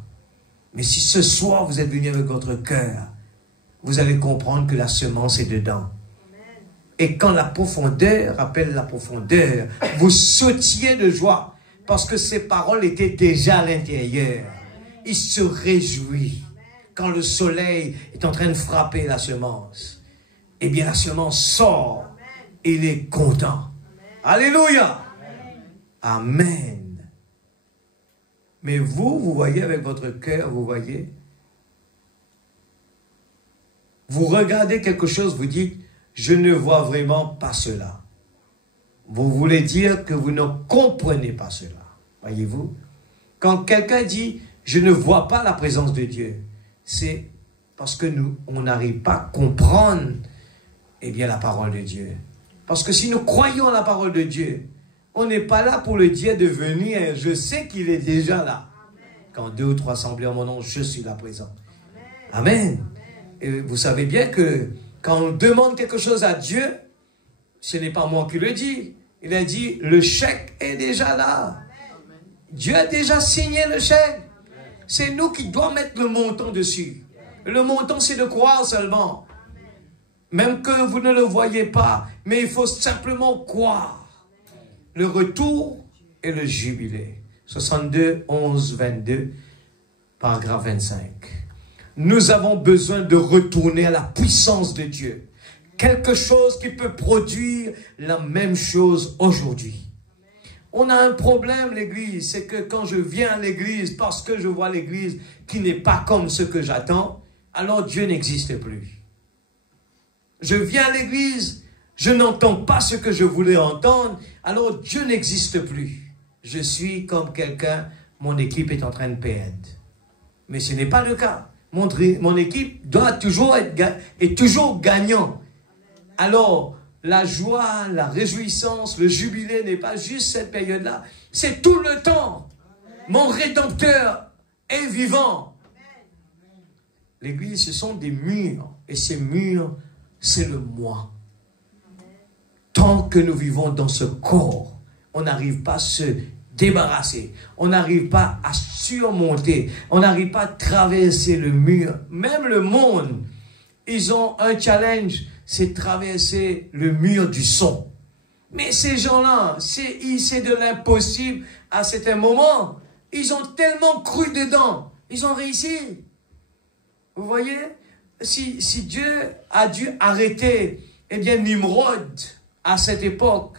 Mais si ce soir vous êtes venu avec votre cœur, vous allez comprendre que la semence est dedans. Et quand la profondeur appelle la profondeur, vous sautiez de joie parce que ces paroles étaient déjà à l'intérieur. Il se réjouit quand le soleil est en train de frapper la semence. Eh bien, la semence sort. Il est content. Alléluia. Amen. Mais vous voyez avec votre cœur, vous voyez. Vous regardez quelque chose, vous dites, je ne vois vraiment pas cela. Vous voulez dire que vous ne comprenez pas cela. Voyez-vous? Quand quelqu'un dit, je ne vois pas la présence de Dieu, c'est parce que on n'arrive pas à comprendre, eh bien, la parole de Dieu. Parce que si nous croyons à la parole de Dieu, on n'est pas là pour le dire de venir. Je sais qu'il est déjà là. Quand 2 ou 3 assemblées en mon nom, je suis là présent. Amen. Et vous savez bien que quand on demande quelque chose à Dieu, ce n'est pas moi qui le dis. Il a dit, le chèque est déjà là. Dieu a déjà signé le chèque. C'est nous qui devons mettre le montant dessus. Le montant, c'est de croire seulement. Même que vous ne le voyez pas, mais il faut simplement croire. Le retour et le jubilé. 62, 11, 22, paragraphe 25. Nous avons besoin de retourner à la puissance de Dieu. Quelque chose qui peut produire la même chose aujourd'hui. On a un problème, l'église, c'est que quand je viens à l'église, parce que je vois l'église qui n'est pas comme ce que j'attends, alors Dieu n'existe plus. Je viens à l'église, je n'entends pas ce que je voulais entendre, alors Dieu n'existe plus. Je suis comme quelqu'un, mon équipe est en train de perdre. Mais ce n'est pas le cas. Mon équipe doit toujours est toujours gagnant. Alors, la joie, la réjouissance, le jubilé n'est pas juste cette période-là. C'est tout le temps. Mon Rédempteur est vivant. L'église, ce sont des murs. Et ces murs, c'est le moi. Tant que nous vivons dans ce corps, on n'arrive pas à se débarrasser. On n'arrive pas à surmonter. On n'arrive pas à traverser le mur. Même le monde, ils ont un challenge, c'est traverser le mur du son. Mais ces gens-là, c'est de l'impossible à certains moments. Ils ont tellement cru dedans. Ils ont réussi. Vous voyez? Si Dieu a dû arrêter, eh bien, Nimrod à cette époque,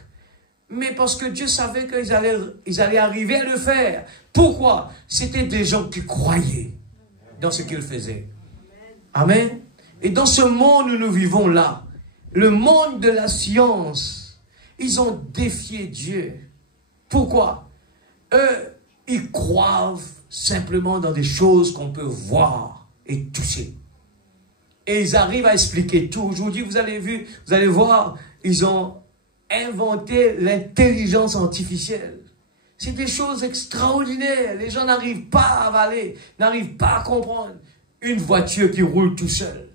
mais parce que Dieu savait qu'ils allaient arriver à le faire. Pourquoi? C'était des gens qui croyaient dans ce qu'ils faisaient. Amen. Et dans ce monde où nous vivons là, le monde de la science, ils ont défié Dieu. Pourquoi? Eux, ils croient simplement dans des choses qu'on peut voir et toucher. Et ils arrivent à expliquer tout. Aujourd'hui, vous allez voir, ils ont inventé l'intelligence artificielle. C'est des choses extraordinaires. Les gens n'arrivent pas à avaler, n'arrivent pas à comprendre. Une voiture qui roule tout seul.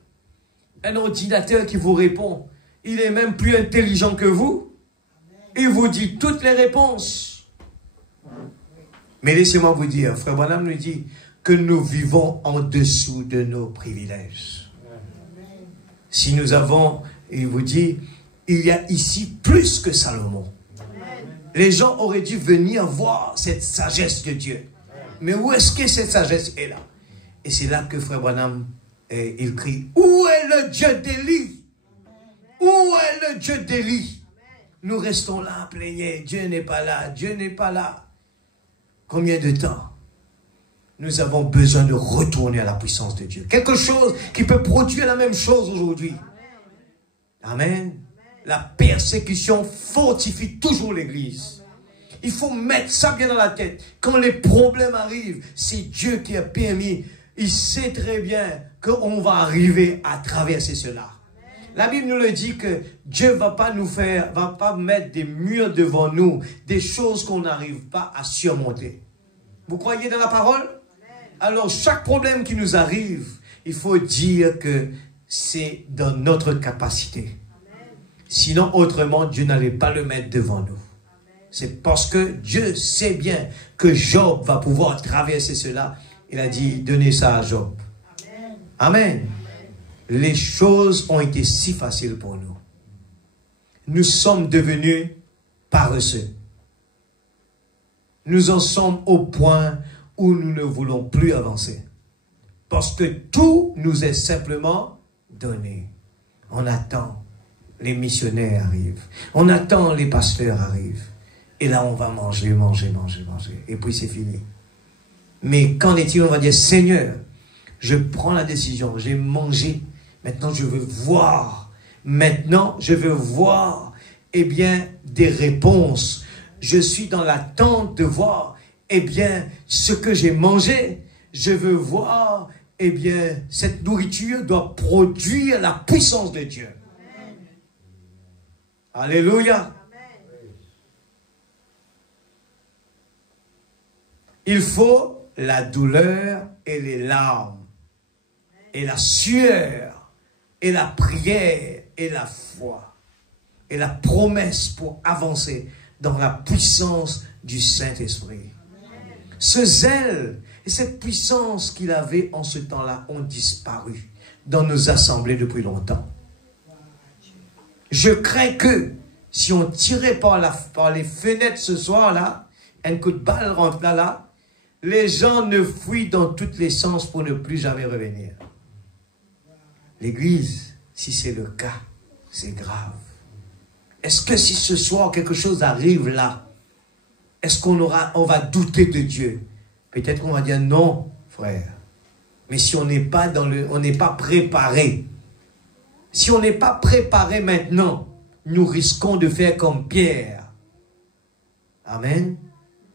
Un ordinateur qui vous répond. Il est même plus intelligent que vous. Il vous dit toutes les réponses. Mais laissez-moi vous dire, Frère Branham nous dit que nous vivons en dessous de nos privilèges. Si nous avons, il vous dit, il y a ici plus que Salomon. Les gens auraient dû venir voir cette sagesse de Dieu. Mais où est-ce que cette sagesse est là? Et c'est là que Frère Branham, il crie, où est le Dieu d'Élie? Où est le Dieu d'Élie? Nous restons là à plaigner, Dieu n'est pas là, Dieu n'est pas là. Combien de temps? Nous avons besoin de retourner à la puissance de Dieu. Quelque chose qui peut produire la même chose aujourd'hui. Amen. La persécution fortifie toujours l'Église. Il faut mettre ça bien dans la tête. Quand les problèmes arrivent, c'est Dieu qui a permis. Il sait très bien qu'on va arriver à traverser cela. La Bible nous le dit que Dieu va pas mettre des murs devant nous, des choses qu'on n'arrive pas à surmonter. Vous croyez dans la parole? Alors chaque problème qui nous arrive, il faut dire que c'est dans notre capacité. Sinon, autrement, Dieu n'allait pas le mettre devant nous. C'est parce que Dieu sait bien que Job va pouvoir traverser cela. Il a dit, donnez ça à Job. Amen. Les choses ont été si faciles pour nous. Nous sommes devenus paresseux. Nous en sommes au point où nous ne voulons plus avancer. Parce que tout nous est simplement donné. On attend. Les missionnaires arrivent. On attend les pasteurs arrivent. Et là, on va manger, manger, manger, manger. Et puis, c'est fini. Mais qu'en est-il? On va dire, Seigneur, je prends la décision. J'ai mangé. Maintenant, je veux voir. Maintenant, je veux voir, eh bien, des réponses. Je suis dans l'attente de voir, eh bien, ce que j'ai mangé. Je veux voir, eh bien, cette nourriture doit produire la puissance de Dieu. Alléluia. Il faut la douleur et les larmes, et la sueur, et la prière, et la foi, et la promesse pour avancer dans la puissance du Saint-Esprit. Ce zèle et cette puissance qu'il avait en ce temps-là ont disparu dans nos assemblées depuis longtemps. Je crains que, si on tirait par les fenêtres ce soir-là, un coup de balle rentre là, les gens ne fuient dans tous les sens pour ne plus jamais revenir. L'Église, si c'est le cas, c'est grave. Est-ce que si ce soir quelque chose arrive là, est-ce qu'on va douter de Dieu? Peut-être qu'on va dire non, frère. Mais si on n'est pas on n'est pas préparé. Si on n'est pas préparé maintenant, nous risquons de faire comme Pierre. Amen.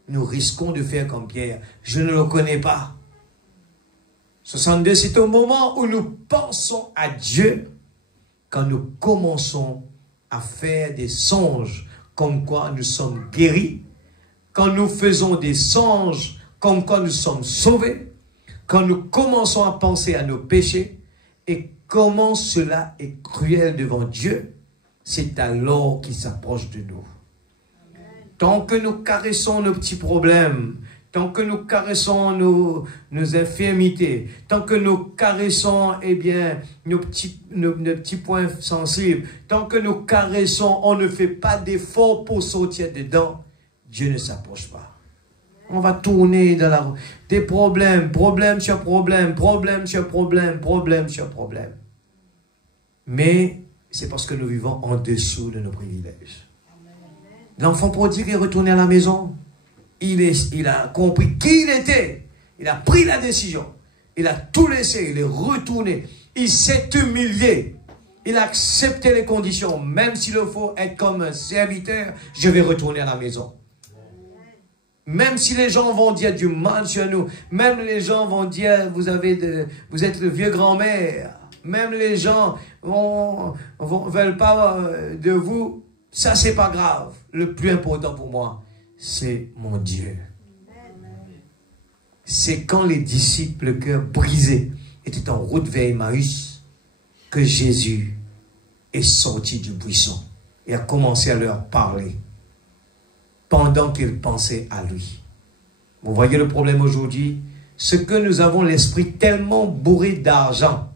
Nous risquons de faire comme Pierre. Je ne le connais pas. 62, c'est au moment où nous pensons à Dieu, quand nous commençons à faire des songes comme quoi nous sommes guéris, quand nous faisons des songes comme quoi nous sommes sauvés, quand nous commençons à penser à nos péchés, et comment cela est cruel devant Dieu, c'est alors qu'il s'approche de nous. Tant que nous caressons nos petits problèmes, tant que nous caressons nos infirmités, tant que nous caressons, eh bien, nos petits points sensibles, tant que nous caressons, on ne fait pas d'effort pour sortir dedans, Dieu ne s'approche pas. On va tourner dans des problèmes, problème sur problème, problème sur problème, problème sur problème. Mais c'est parce que nous vivons en dessous de nos privilèges. L'enfant prodigue est retourné à la maison. Il a compris qui il était. Il a pris la décision. Il a tout laissé. Il est retourné. Il s'est humilié. Il a accepté les conditions. Même s'il faut être comme un serviteur, je vais retourner à la maison. Même si les gens vont dire du mal sur nous. Même les gens vont dire, vous êtes le vieux grand-mère. Même les gens ne veulent pas de vous. Ça, c'est pas grave. Le plus important pour moi, c'est mon Dieu. C'est quand les disciples, le cœur brisé, étaient en route vers Emmaüs, que Jésus est sorti du buisson et a commencé à leur parler pendant qu'ils pensaient à lui. Vous voyez le problème aujourd'hui? Ce que nous avons l'esprit tellement bourré d'argent.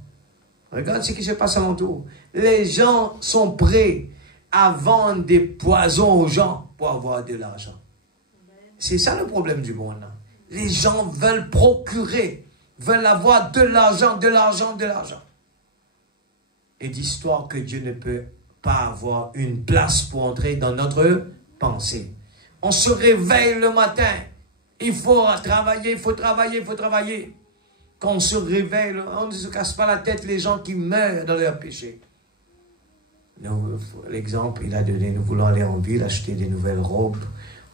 Regarde ce qui se passe alentour. Les gens sont prêts à vendre des poisons aux gens pour avoir de l'argent. C'est ça le problème du monde. Les gens veulent procurer, veulent avoir de l'argent, de l'argent, de l'argent. Et d'histoire que Dieu ne peut pas avoir une place pour entrer dans notre pensée. On se réveille le matin. Il faut travailler, il faut travailler, il faut travailler. Quand on se réveille, on ne se casse pas la tête les gens qui meurent dans leur péché. L'exemple, il a donné, nous voulons aller en ville, acheter des nouvelles robes,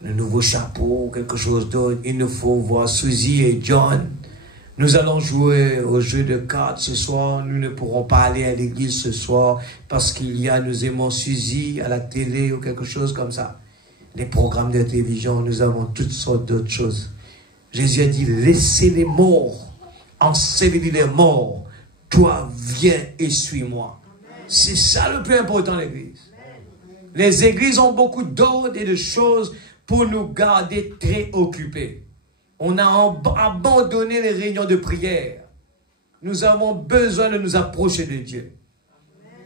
de nouveaux chapeaux, quelque chose d'autre. Il nous faut voir Suzy et John. Nous allons jouer au jeu de cartes ce soir. Nous ne pourrons pas aller à l'église ce soir parce qu'il y a, nous aimons Suzy à la télé ou quelque chose comme ça. Les programmes de télévision, nous avons toutes sortes d'autres choses. Jésus a dit, laissez les morts, ensevelis les morts. Toi, viens et suis-moi. C'est ça le plus important, l'église. Les églises ont beaucoup d'ordres et de choses pour nous garder très occupés. On a abandonné les réunions de prière. Nous avons besoin de nous approcher de Dieu.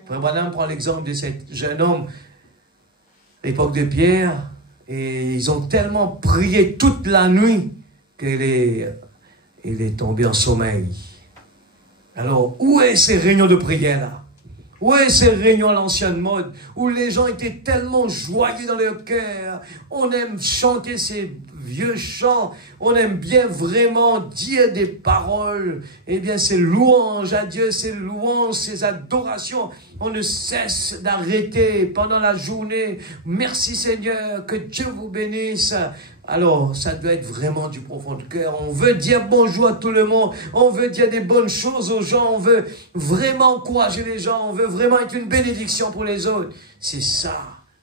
Frère Branham prend l'exemple de ce jeune homme, à l'époque de Pierre, et ils ont tellement prié toute la nuit qu'il est tombé en sommeil. Alors, où est ces réunions de prière-là? Où est ces réunions à l'ancienne mode, où les gens étaient tellement joyeux dans leur cœur? On aime chanter ces vieux chants, on aime bien vraiment dire des paroles. Eh bien, ces louanges à Dieu, ces louanges, ces adorations, on ne cesse d'arrêter pendant la journée. Merci Seigneur, que Dieu vous bénisse. Alors, ça doit être vraiment du profond de cœur. On veut dire bonjour à tout le monde. On veut dire des bonnes choses aux gens. On veut vraiment encourager les gens. On veut vraiment être une bénédiction pour les autres. C'est ça,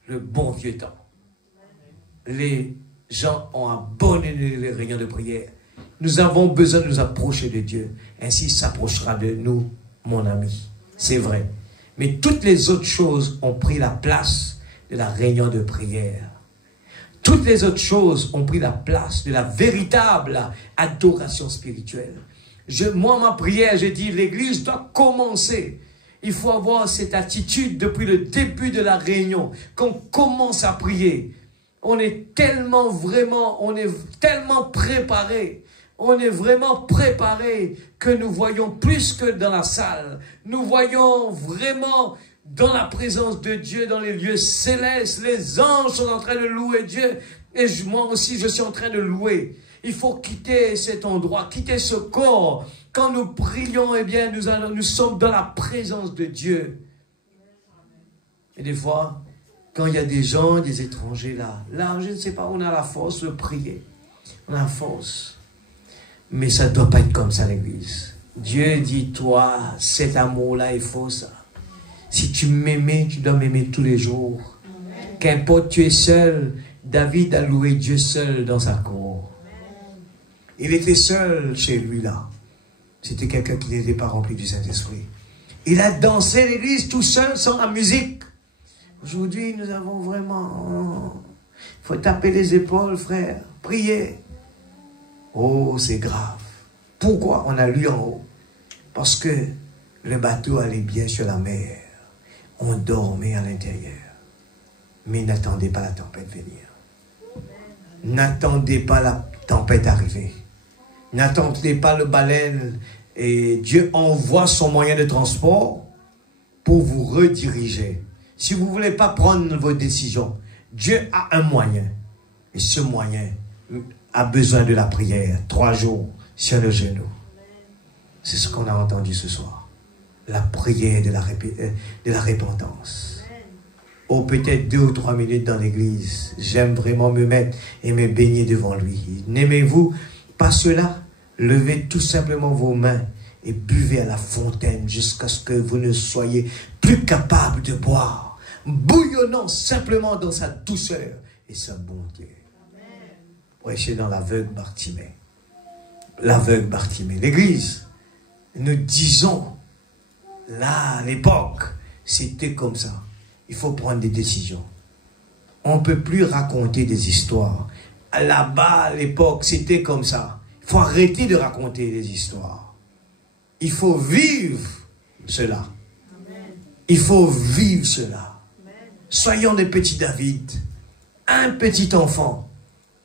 le bon vieux temps. Les gens ont abandonné les réunions de prière. Nous avons besoin de nous approcher de Dieu. Ainsi, il s'approchera de nous, mon ami. C'est vrai. Mais toutes les autres choses ont pris la place de la réunion de prière. Toutes les autres choses ont pris la place de la véritable adoration spirituelle. Moi, ma prière, j'ai dit, l'église doit commencer. Il faut avoir cette attitude depuis le début de la réunion, qu'on commence à prier. On est tellement préparé. On est vraiment préparé que nous voyons plus que dans la salle. Nous voyons vraiment dans la présence de Dieu, dans les lieux célestes. Les anges sont en train de louer Dieu. Et moi aussi, je suis en train de louer. Il faut quitter cet endroit, quitter ce corps. Quand nous prions, eh bien, nous sommes dans la présence de Dieu. Et des fois, quand il y a des gens, des étrangers là, je ne sais pas, on a la force de prier. On a la force. Mais ça ne doit pas être comme ça, l'église. Dieu dit, toi, cet amour-là, il faut ça. Si tu m'aimais, tu dois m'aimer tous les jours. Qu'importe, tu es seul. David a loué Dieu seul dans sa cour. Il était seul chez lui là. C'était quelqu'un qui n'était pas rempli du Saint-Esprit. Il a dansé l'église tout seul sans la musique. Aujourd'hui, nous avons vraiment... Il faut taper les épaules, frère. Prier. Oh, c'est grave. Pourquoi? On a lu en haut. Parce que le bateau allait bien sur la mer. On dormait à l'intérieur. Mais n'attendez pas la tempête venir. N'attendez pas la tempête arriver. N'attendez pas le baleine. Et Dieu envoie son moyen de transport pour vous rediriger. Si vous ne voulez pas prendre vos décisions, Dieu a un moyen. Et ce moyen a besoin de la prière. 3 jours sur le genou. C'est ce qu'on a entendu ce soir. La prière de la repentance. Oh, peut-être 2 ou 3 minutes dans l'église. J'aime vraiment me mettre et me baigner devant lui. N'aimez-vous pas cela? Levez tout simplement vos mains et buvez à la fontaine jusqu'à ce que vous ne soyez plus capable de boire. bouillonnant simplement dans sa douceur et sa bonté. Prêcher dans l'aveugle Bartimée. L'aveugle Bartimée. L'Église, nous disons, là, à l'époque, c'était comme ça. Il faut prendre des décisions. On ne peut plus raconter des histoires. Là-bas, à l'époque, c'était comme ça. Il faut arrêter de raconter des histoires. Il faut vivre cela. Il faut vivre cela. Soyons des petits David. Un petit enfant.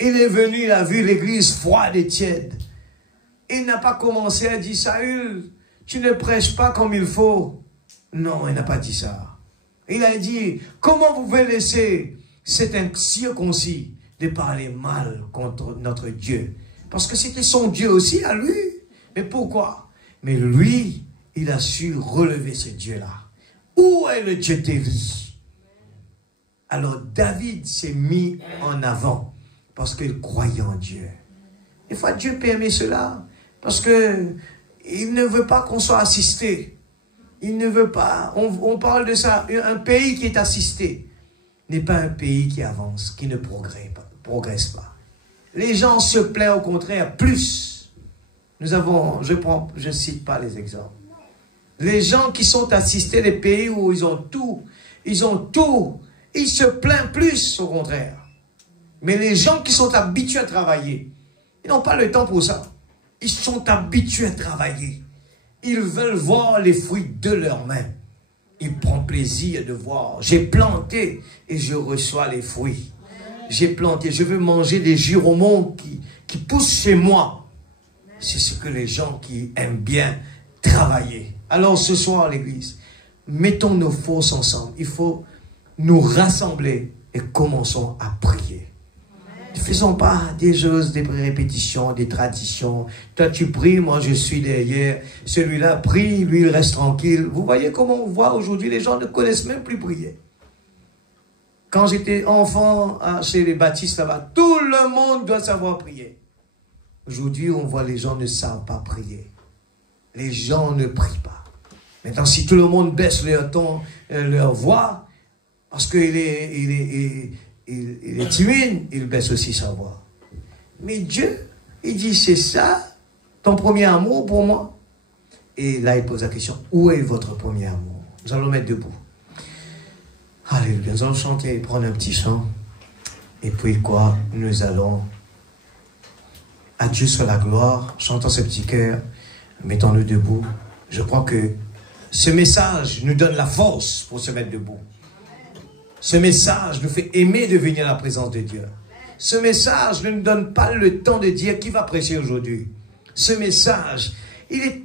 Il est venu, il a vu l'église froide et tiède. Il n'a pas commencé à dire, Saül, tu ne prêches pas comme il faut. Non, il n'a pas dit ça. Il a dit, comment vous pouvez laisser cet incirconcis de parler mal contre notre Dieu? Parce que c'était son Dieu aussi à lui. Mais pourquoi? Mais lui, il a su relever ce Dieu-là. Où est le Dieu d'Élie? Alors David s'est mis en avant parce qu'il croyait en Dieu. Des fois, Dieu permet cela parce que il ne veut pas qu'on soit assisté. Il ne veut pas. On parle de ça. Un pays qui est assisté n'est pas un pays qui avance, qui ne progresse pas. Les gens se plaignent au contraire plus. Nous avons, je cite pas les exemples. Les gens qui sont assistés des pays où ils ont tout, ils se plaignent plus au contraire. Mais les gens qui sont habitués à travailler, ils n'ont pas le temps pour ça. Ils sont habitués à travailler. Ils veulent voir les fruits de leurs mains. Ils prennent plaisir de voir. J'ai planté et je reçois les fruits. J'ai planté, je veux manger des giromons qui poussent chez moi. C'est ce que les gens qui aiment bien travailler. Alors ce soir à l'église, mettons nos forces ensemble. Il faut nous rassembler et commençons à prier. Ne faisons pas des choses, des répétitions, des traditions. Toi tu pries, moi je suis derrière. Celui-là prie, lui il reste tranquille. Vous voyez comment on voit aujourd'hui, les gens ne connaissent même plus prier. Quand j'étais enfant chez les baptistes là-bas, tout le monde doit savoir prier. Aujourd'hui, on voit les gens ne savent pas prier. Les gens ne prient pas. Maintenant, si tout le monde baisse leur ton, leur voix, parce qu'il est timide, il baisse aussi sa voix. Mais Dieu, il dit, c'est ça ton premier amour pour moi? Et là, il pose la question, où est votre premier amour? Nous allons mettre debout. Alléluia, nous allons chanter et prendre un petit chant. Et puis quoi? Nous allons, à Dieu soit la gloire, chantons ce petit cœur, mettons-nous debout. Je crois que ce message nous donne la force pour se mettre debout. Ce message nous fait aimer de venir à la présence de Dieu. Ce message ne nous donne pas le temps de dire qui va prêcher aujourd'hui. Ce message, il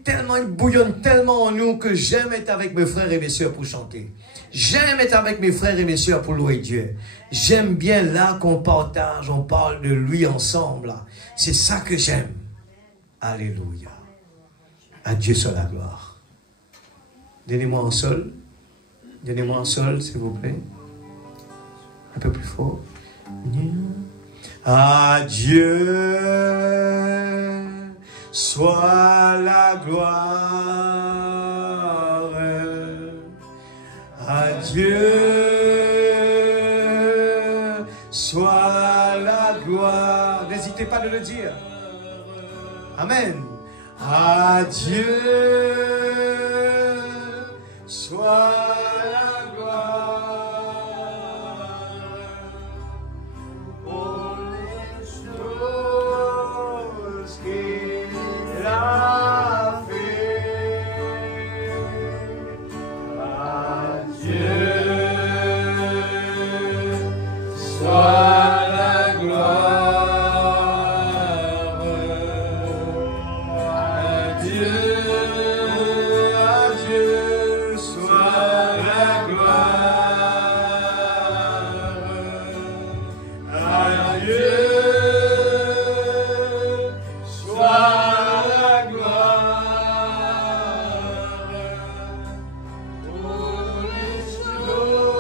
bouillonne tellement en nous que j'aime être avec mes frères et mes sœurs pour chanter. J'aime être avec mes frères et mes sœurs pour louer Dieu. J'aime bien là qu'on partage, on parle de lui ensemble. C'est ça que j'aime. Alléluia. À Dieu soit la gloire. Donnez-moi un sol. Donnez-moi un sol, s'il vous plaît. Un peu plus fort. À Dieu soit la gloire. À Dieu soit la gloire. N'hésitez pas de le dire. Amen. À Dieu soit la gloire pour les choses qu'il a fait. À Dieu soit la gloire. À Dieu soit la gloire. À Dieu soit la gloire pour les choses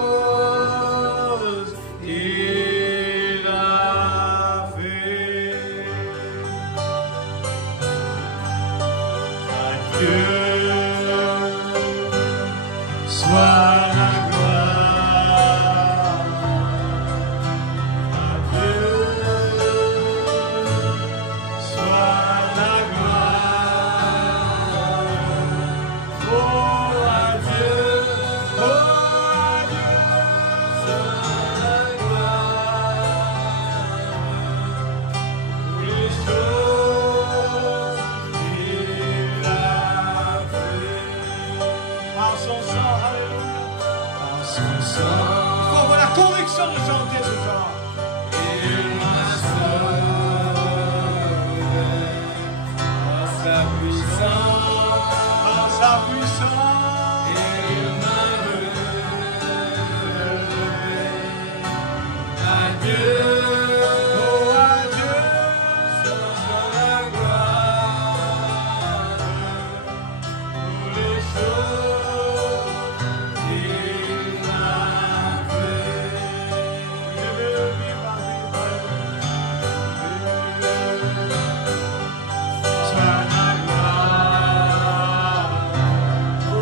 qu'il a fait. À Dieu soit la gloire. vous chanter ce soir. Il m'a sauvé par sa puissance, Par sa puissance, il m'a relevé. Adieu, oh adieu, soit la gloire pour les choses qu'il m'a fait. je vais vivre, Soit la gloire pour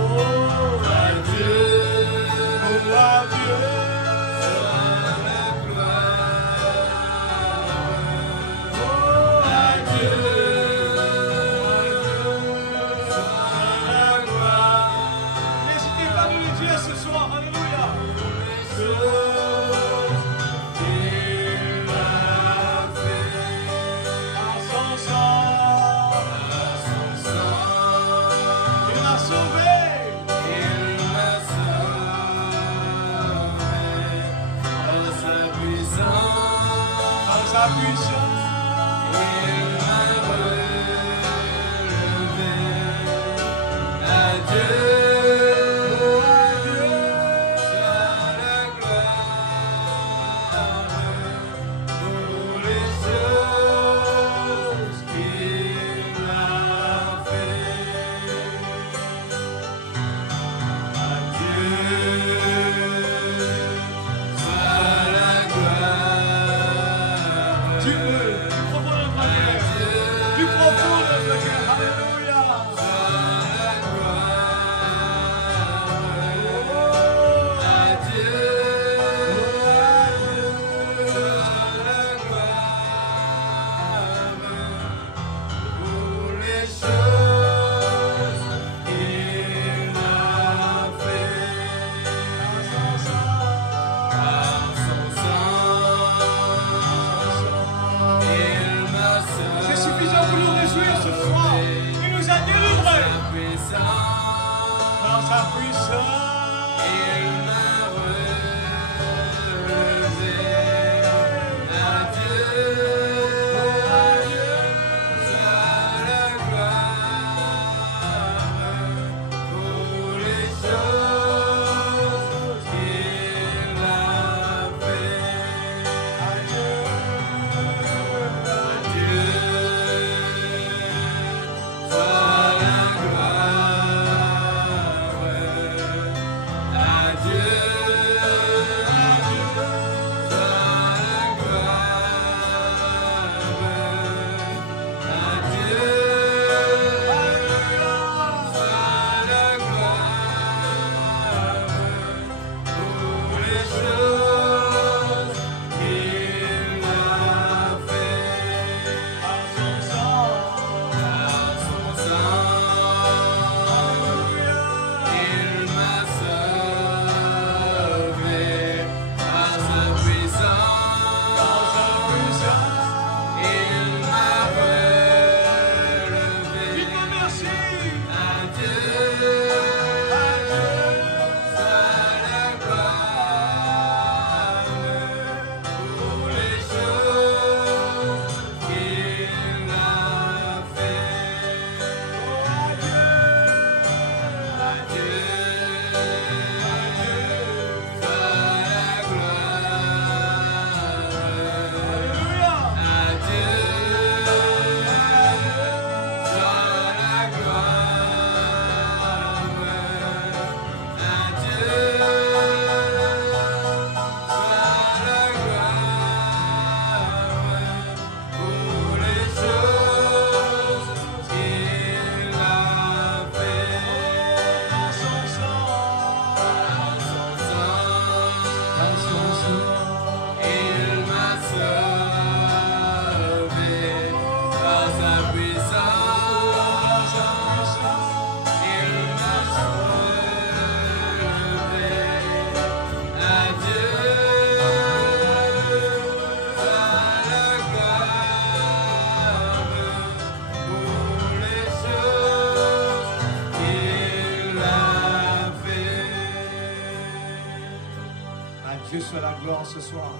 Dieu soit la gloire ce soir.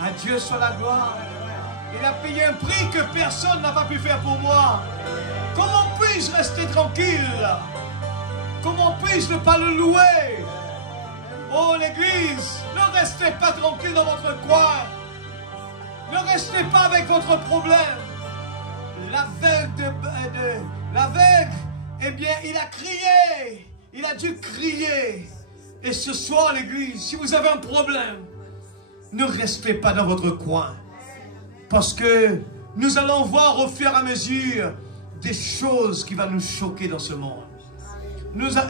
À Dieu soit la gloire. Il a payé un prix que personne n'a pas pu faire pour moi. Comment puis-je rester tranquille? Comment puis-je ne pas le louer? Oh l'église, ne restez pas tranquille dans votre coin. Ne restez pas avec votre problème. L'aveugle, eh bien, il a crié. Il a dû crier. Et ce soir, l'église, si vous avez un problème, ne restez pas dans votre coin. Parce que nous allons voir au fur et à mesure des choses qui vont nous choquer dans ce monde.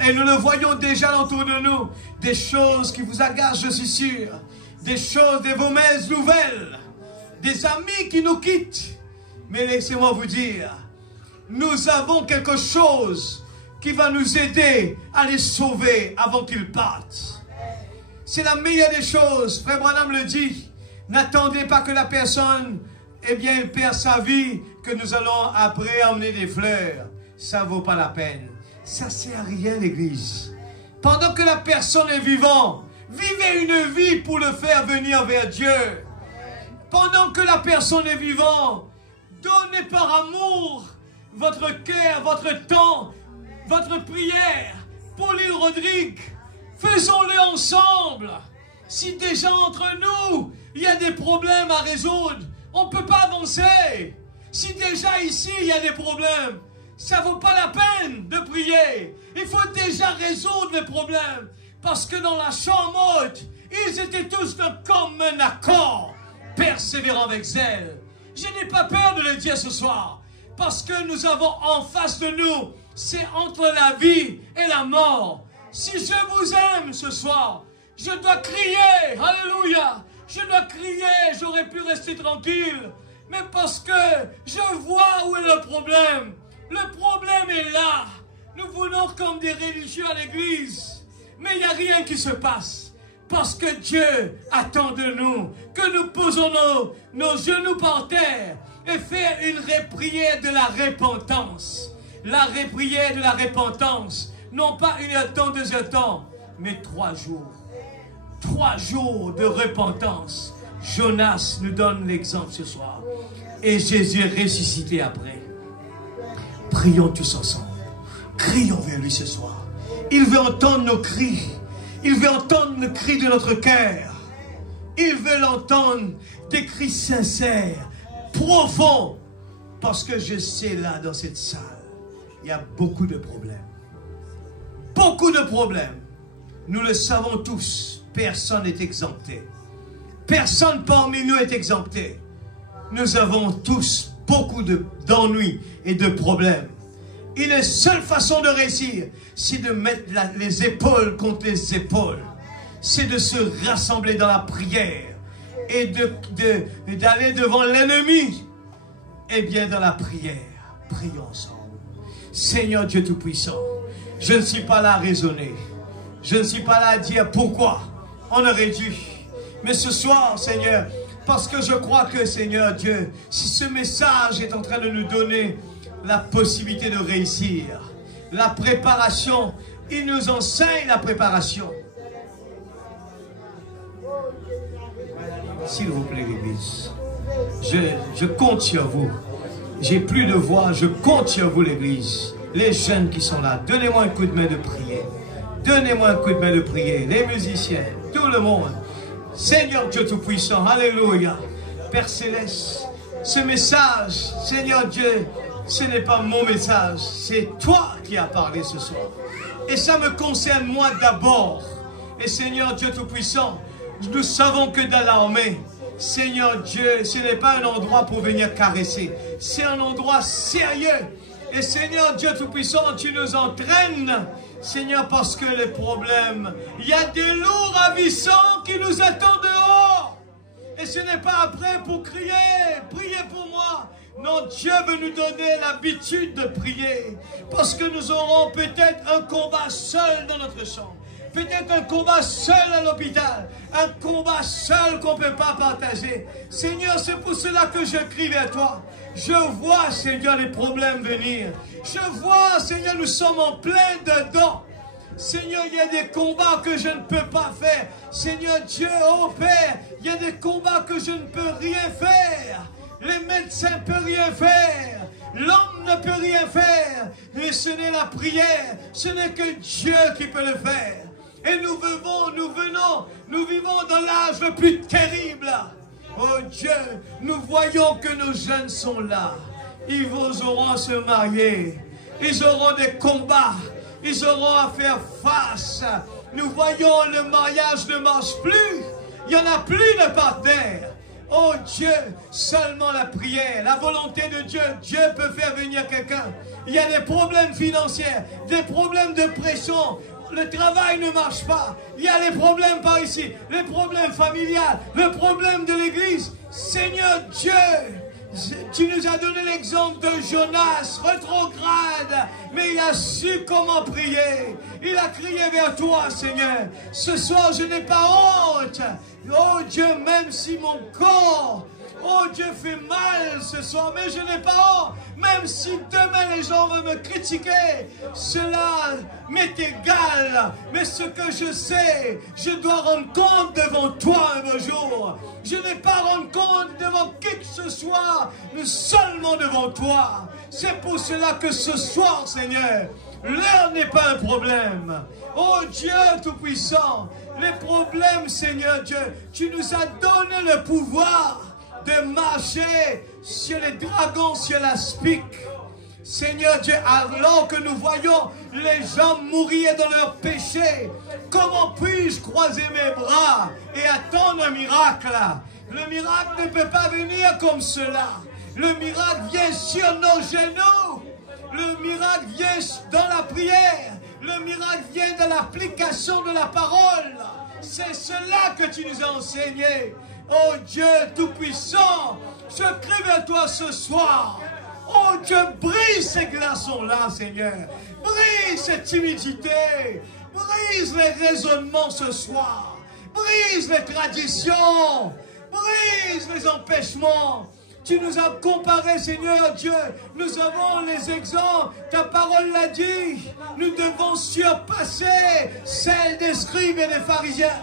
Et nous le voyons déjà autour de nous. Des choses qui vous agacent, je suis sûr. Des choses, des mauvaises nouvelles. Des amis qui nous quittent. Mais laissez-moi vous dire, nous avons quelque chose qui va nous aider à les sauver avant qu'ils partent. C'est la meilleure des choses. Frère Branham le dit. N'attendez pas que la personne, eh bien, elle perd sa vie, que nous allons après emmener des fleurs. Ça ne vaut pas la peine. Ça ne sert à rien, l'église. Pendant que la personne est vivante, vivez une vie pour le faire venir vers Dieu. Pendant que la personne est vivante, donnez par amour votre cœur, votre temps, votre prière. Pauline Rodrigue, faisons-le ensemble. Si déjà entre nous, il y a des problèmes à résoudre, on ne peut pas avancer. Si déjà ici, il y a des problèmes, ça ne vaut pas la peine de prier. Il faut déjà résoudre les problèmes. Parce que dans la chambre haute, ils étaient tous d'un commun accord, persévérant avec zèle. Je n'ai pas peur de le dire ce soir. Parce que nous avons en face de nous, c'est entre la vie et la mort. Si je vous aime ce soir, je dois crier, alléluia. Je dois crier, j'aurais pu rester tranquille. Mais parce que je vois où est le problème. Le problème est là. Nous venons comme des religieux à l'église. Mais il n'y a rien qui se passe. Parce que Dieu attend de nous que nous posons nos genoux par terre et faire une prière de la repentance. La prière de la repentance. Non pas une temps, 2 temps, mais 3 jours. 3 jours de repentance. Jonas nous donne l'exemple ce soir. Et Jésus est ressuscité après. Prions tous ensemble. Crions vers lui ce soir. Il veut entendre nos cris. Il veut entendre le cri de notre cœur. Il veut l'entendre des cris sincères, profonds. Parce que je sais là, dans cette salle, il y a beaucoup de problèmes. Beaucoup de problèmes. Nous le savons tous. Personne n'est exempté. Personne parmi nous est exempté. Nous avons tous beaucoup d'ennuis et de problèmes. Et la seule façon de réussir, c'est de mettre les épaules contre les épaules. C'est de se rassembler dans la prière et d'aller devant l'ennemi. Eh bien, dans la prière, prions ensemble. Seigneur Dieu Tout-Puissant, je ne suis pas là à raisonner. Je ne suis pas là à dire pourquoi on aurait dû. Mais ce soir, Seigneur, parce que je crois que, Seigneur Dieu, si ce message est en train de nous donner la possibilité de réussir, la préparation, il nous enseigne la préparation. S'il vous plaît, l'église, je compte sur vous. J'ai plus de voix, je compte sur vous, l'église. Les jeunes qui sont là, donnez-moi un coup de main de prier. Donnez-moi un coup de main de prier. Les musiciens, tout le monde. Seigneur Dieu Tout-Puissant, alléluia. Père Céleste, ce message, Seigneur Dieu, ce n'est pas mon message, c'est toi qui as parlé ce soir. Et ça me concerne moi d'abord. Et Seigneur Dieu Tout-Puissant, nous savons que dans l'armée, Seigneur Dieu, ce n'est pas un endroit pour venir caresser. C'est un endroit sérieux. Et Seigneur Dieu Tout-Puissant, tu nous entraînes, Seigneur, parce que les problèmes, il y a des loups ravissants qui nous attendent dehors. Et ce n'est pas après pour crier, priez pour moi. Non, Dieu veut nous donner l'habitude de prier. Parce que nous aurons peut-être un combat seul dans notre chambre. Peut-être un combat seul à l'hôpital. Un combat seul qu'on ne peut pas partager. Seigneur, c'est pour cela que je crie vers toi. Je vois, Seigneur, les problèmes venir. Je vois, Seigneur, nous sommes en plein dedans. Seigneur, il y a des combats que je ne peux pas faire. Seigneur Dieu, oh Père, il y a des combats que je ne peux rien faire. Les médecins ne peuvent rien faire. L'homme ne peut rien faire. Et ce n'est la prière. Ce n'est que Dieu qui peut le faire. Et nous vivons dans l'âge le plus terrible. Oh Dieu, nous voyons que nos jeunes sont là. Ils auront à se marier. Ils auront des combats. Ils auront à faire face. Nous voyons le mariage ne marche plus. Il n'y en a plus de partenaire. Oh Dieu, seulement la prière, la volonté de Dieu. Dieu peut faire venir quelqu'un. Il y a des problèmes financiers, des problèmes de pression. Le travail ne marche pas. Il y a les problèmes par ici, les problèmes familiales, le problème de l'église. Seigneur Dieu, tu nous as donné l'exemple de Jonas, rétrograde, mais il a su comment prier. Il a crié vers toi, Seigneur. Ce soir, je n'ai pas honte. Oh Dieu, même si mon corps, oh Dieu, fait mal ce soir, mais je n'ai pas honte. Même si demain les gens vont me critiquer, cela m'est égal. Mais ce que je sais, je dois rendre compte devant toi un beau jour. Je n'ai pas rendre compte devant qui que ce soit, mais seulement devant toi. C'est pour cela que ce soir, Seigneur, l'heure n'est pas un problème. Oh Dieu Tout-Puissant, les problèmes, Seigneur Dieu, tu nous as donné le pouvoir de marcher sur les dragons, sur la spique. Seigneur Dieu, alors que nous voyons les gens mourir dans leurs péchés, comment puis-je croiser mes bras et attendre un miracle? Le miracle ne peut pas venir comme cela. Le miracle vient sur nos genoux. Le miracle vient dans la prière. Le miracle vient de l'application de la parole. C'est cela que tu nous as enseigné. Oh Dieu Tout-Puissant, je crie vers toi ce soir. Oh Dieu, brise ces glaçons-là, Seigneur. Brise cette timidité. Brise les raisonnements ce soir. Brise les traditions. Brise les empêchements. Tu nous as comparé, Seigneur Dieu. Nous avons les exemples. Ta parole l'a dit. Nous devons surpasser celle des scribes et des pharisiens.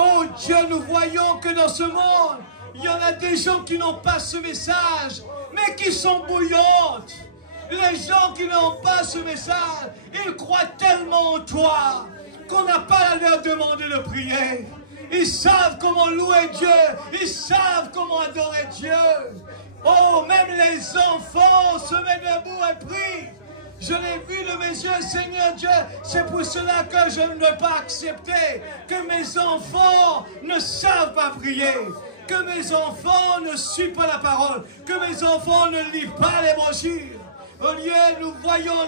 Oh Dieu, nous voyons que dans ce monde, il y en a des gens qui n'ont pas ce message, mais qui sont bouillantes. Les gens qui n'ont pas ce message, ils croient tellement en toi qu'on n'a pas à leur demander de prier. Ils savent comment louer Dieu. Ils savent comment adorer Dieu. Oh, même les enfants se mettent debout et prient. Je l'ai vu de mes yeux, Seigneur Dieu. C'est pour cela que je ne veux pas accepter que mes enfants ne savent pas prier. Que mes enfants ne suivent pas la parole. Que mes enfants ne lisent pas les brochures. Au lieu, nous voyons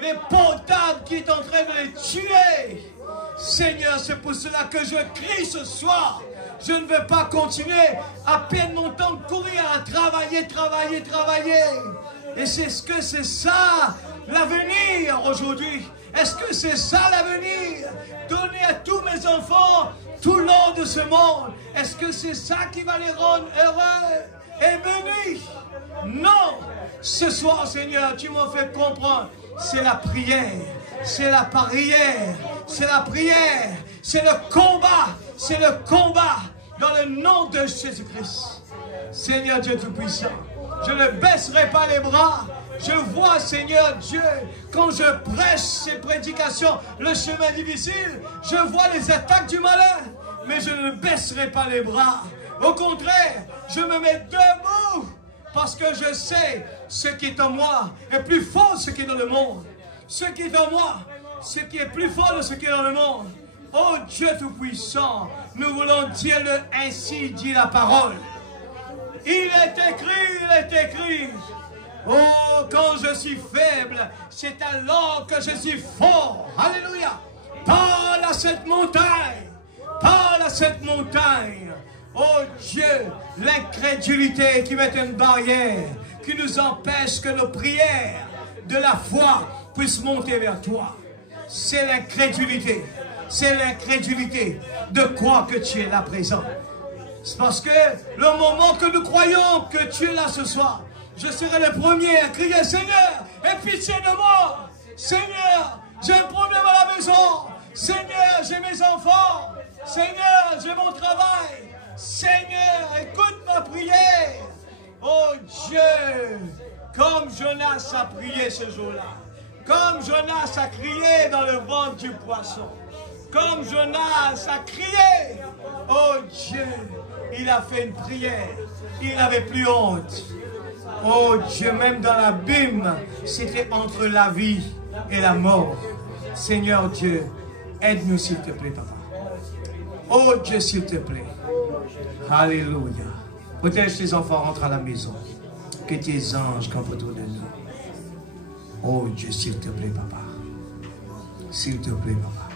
les portables qui est en train de les tuer. Seigneur, c'est pour cela que je crie ce soir. Je ne veux pas continuer à perdre mon temps de courir, à travailler. Et c'est ce que c'est ça l'avenir aujourd'hui. Est-ce que c'est ça l'avenir? Donner à tous mes enfants tout l'or de ce monde. Est-ce que c'est ça qui va les rendre heureux et bénis? Non. Ce soir, Seigneur, tu m'as fait comprendre. C'est la prière. C'est la prière. C'est la prière. C'est le combat. C'est le combat dans le nom de Jésus-Christ. Seigneur Dieu Tout-Puissant, je ne baisserai pas les bras. Je vois, Seigneur Dieu, quand je prêche ces prédications, le chemin difficile, je vois les attaques du malin, mais je ne baisserai pas les bras. Au contraire, je me mets debout parce que je sais ce qui est en moi est plus fort que ce qui est dans le monde. Ce qui est en moi, ce qui est plus fort de ce qui est dans le monde. Oh Dieu Tout-Puissant, nous voulons dire le ainsi dit la parole. Il est écrit. Oh, quand je suis faible, c'est alors que je suis fort. Alléluia. Parle à cette montagne. Parle à cette montagne. Oh Dieu, l'incrédulité qui met une barrière, qui nous empêche que nos prières de la foi puissent monter vers toi. C'est l'incrédulité. C'est l'incrédulité de croire que tu es là présent. C'est parce que le moment que nous croyons que tu es là ce soir, je serai le premier à crier, Seigneur, aie pitié de moi. Seigneur, j'ai un problème à la maison. Seigneur, j'ai mes enfants. Seigneur, j'ai mon travail. Seigneur, écoute ma prière. Oh Dieu, comme Jonas a prié ce jour-là. Comme Jonas a crié dans le ventre du poisson. Comme Jonas a crié. Oh Dieu, il a fait une prière. Il n'avait plus honte. Oh Dieu, même dans l'abîme, c'était entre la vie et la mort. Seigneur Dieu, aide-nous s'il te plaît, papa. Oh Dieu, s'il te plaît. Alléluia. Protège tes enfants, rentre à la maison. Que tes anges campent autour de nous. Oh Dieu, s'il te plaît, papa. S'il te plaît, papa.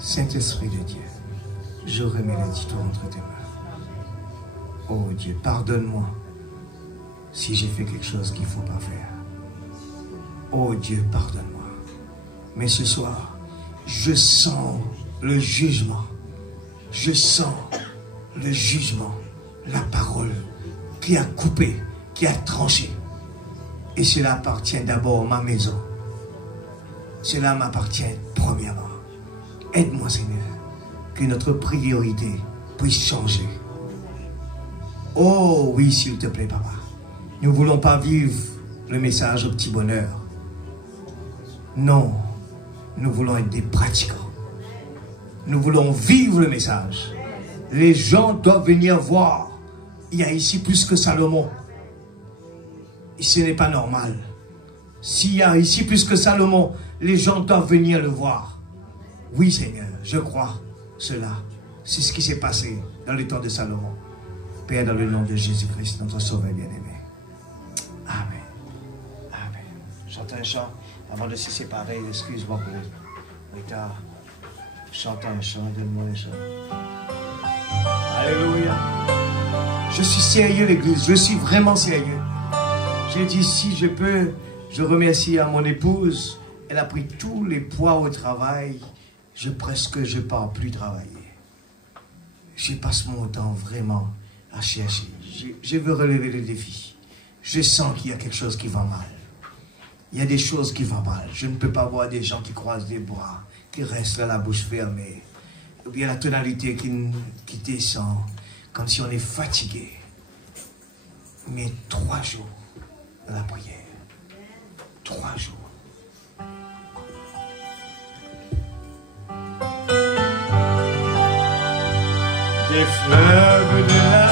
Saint-Esprit de Dieu, je remets les titres entre tes mains. Oh Dieu, pardonne-moi si j'ai fait quelque chose qu'il ne faut pas faire. Oh Dieu, pardonne-moi. Mais ce soir, je sens le jugement. Je sens le jugement, la parole qui a coupé, qui a tranché. Et cela appartient d'abord à ma maison. Cela m'appartient premièrement. Aide-moi, Seigneur, que notre priorité puisse changer. Oh oui, s'il te plaît, papa. Nous ne voulons pas vivre le message au petit bonheur. Non, nous voulons être des pratiquants. Nous voulons vivre le message. Les gens doivent venir voir. Il y a ici plus que Salomon. Et ce n'est pas normal. S'il y a ici plus que Salomon, les gens doivent venir le voir. Oui, Seigneur, je crois cela. C'est ce qui s'est passé dans le temps de Salomon. Père, dans le nom de Jésus-Christ, notre Sauveur bien-aimé. Amen. Amen. Chante un chant avant de se séparer. Excuse-moi pour le retard. Chante un chant, donne-moi un chant. Alléluia. Je suis sérieux, l'église. Je suis vraiment sérieux. J'ai dit, si je peux, je remercie à mon épouse. Elle a pris tous les poids au travail. Je pars plus travailler. Je passe mon temps vraiment à chercher. Je veux relever le défi. Je sens qu'il y a quelque chose qui va mal. Il y a des choses qui vont mal. Je ne peux pas voir des gens qui croisent les bras, qui restent là la bouche fermée. Ou bien la tonalité qui descend, comme si on est fatigué. Mais 3 jours dans la prière. 3 jours. Des fleuves de la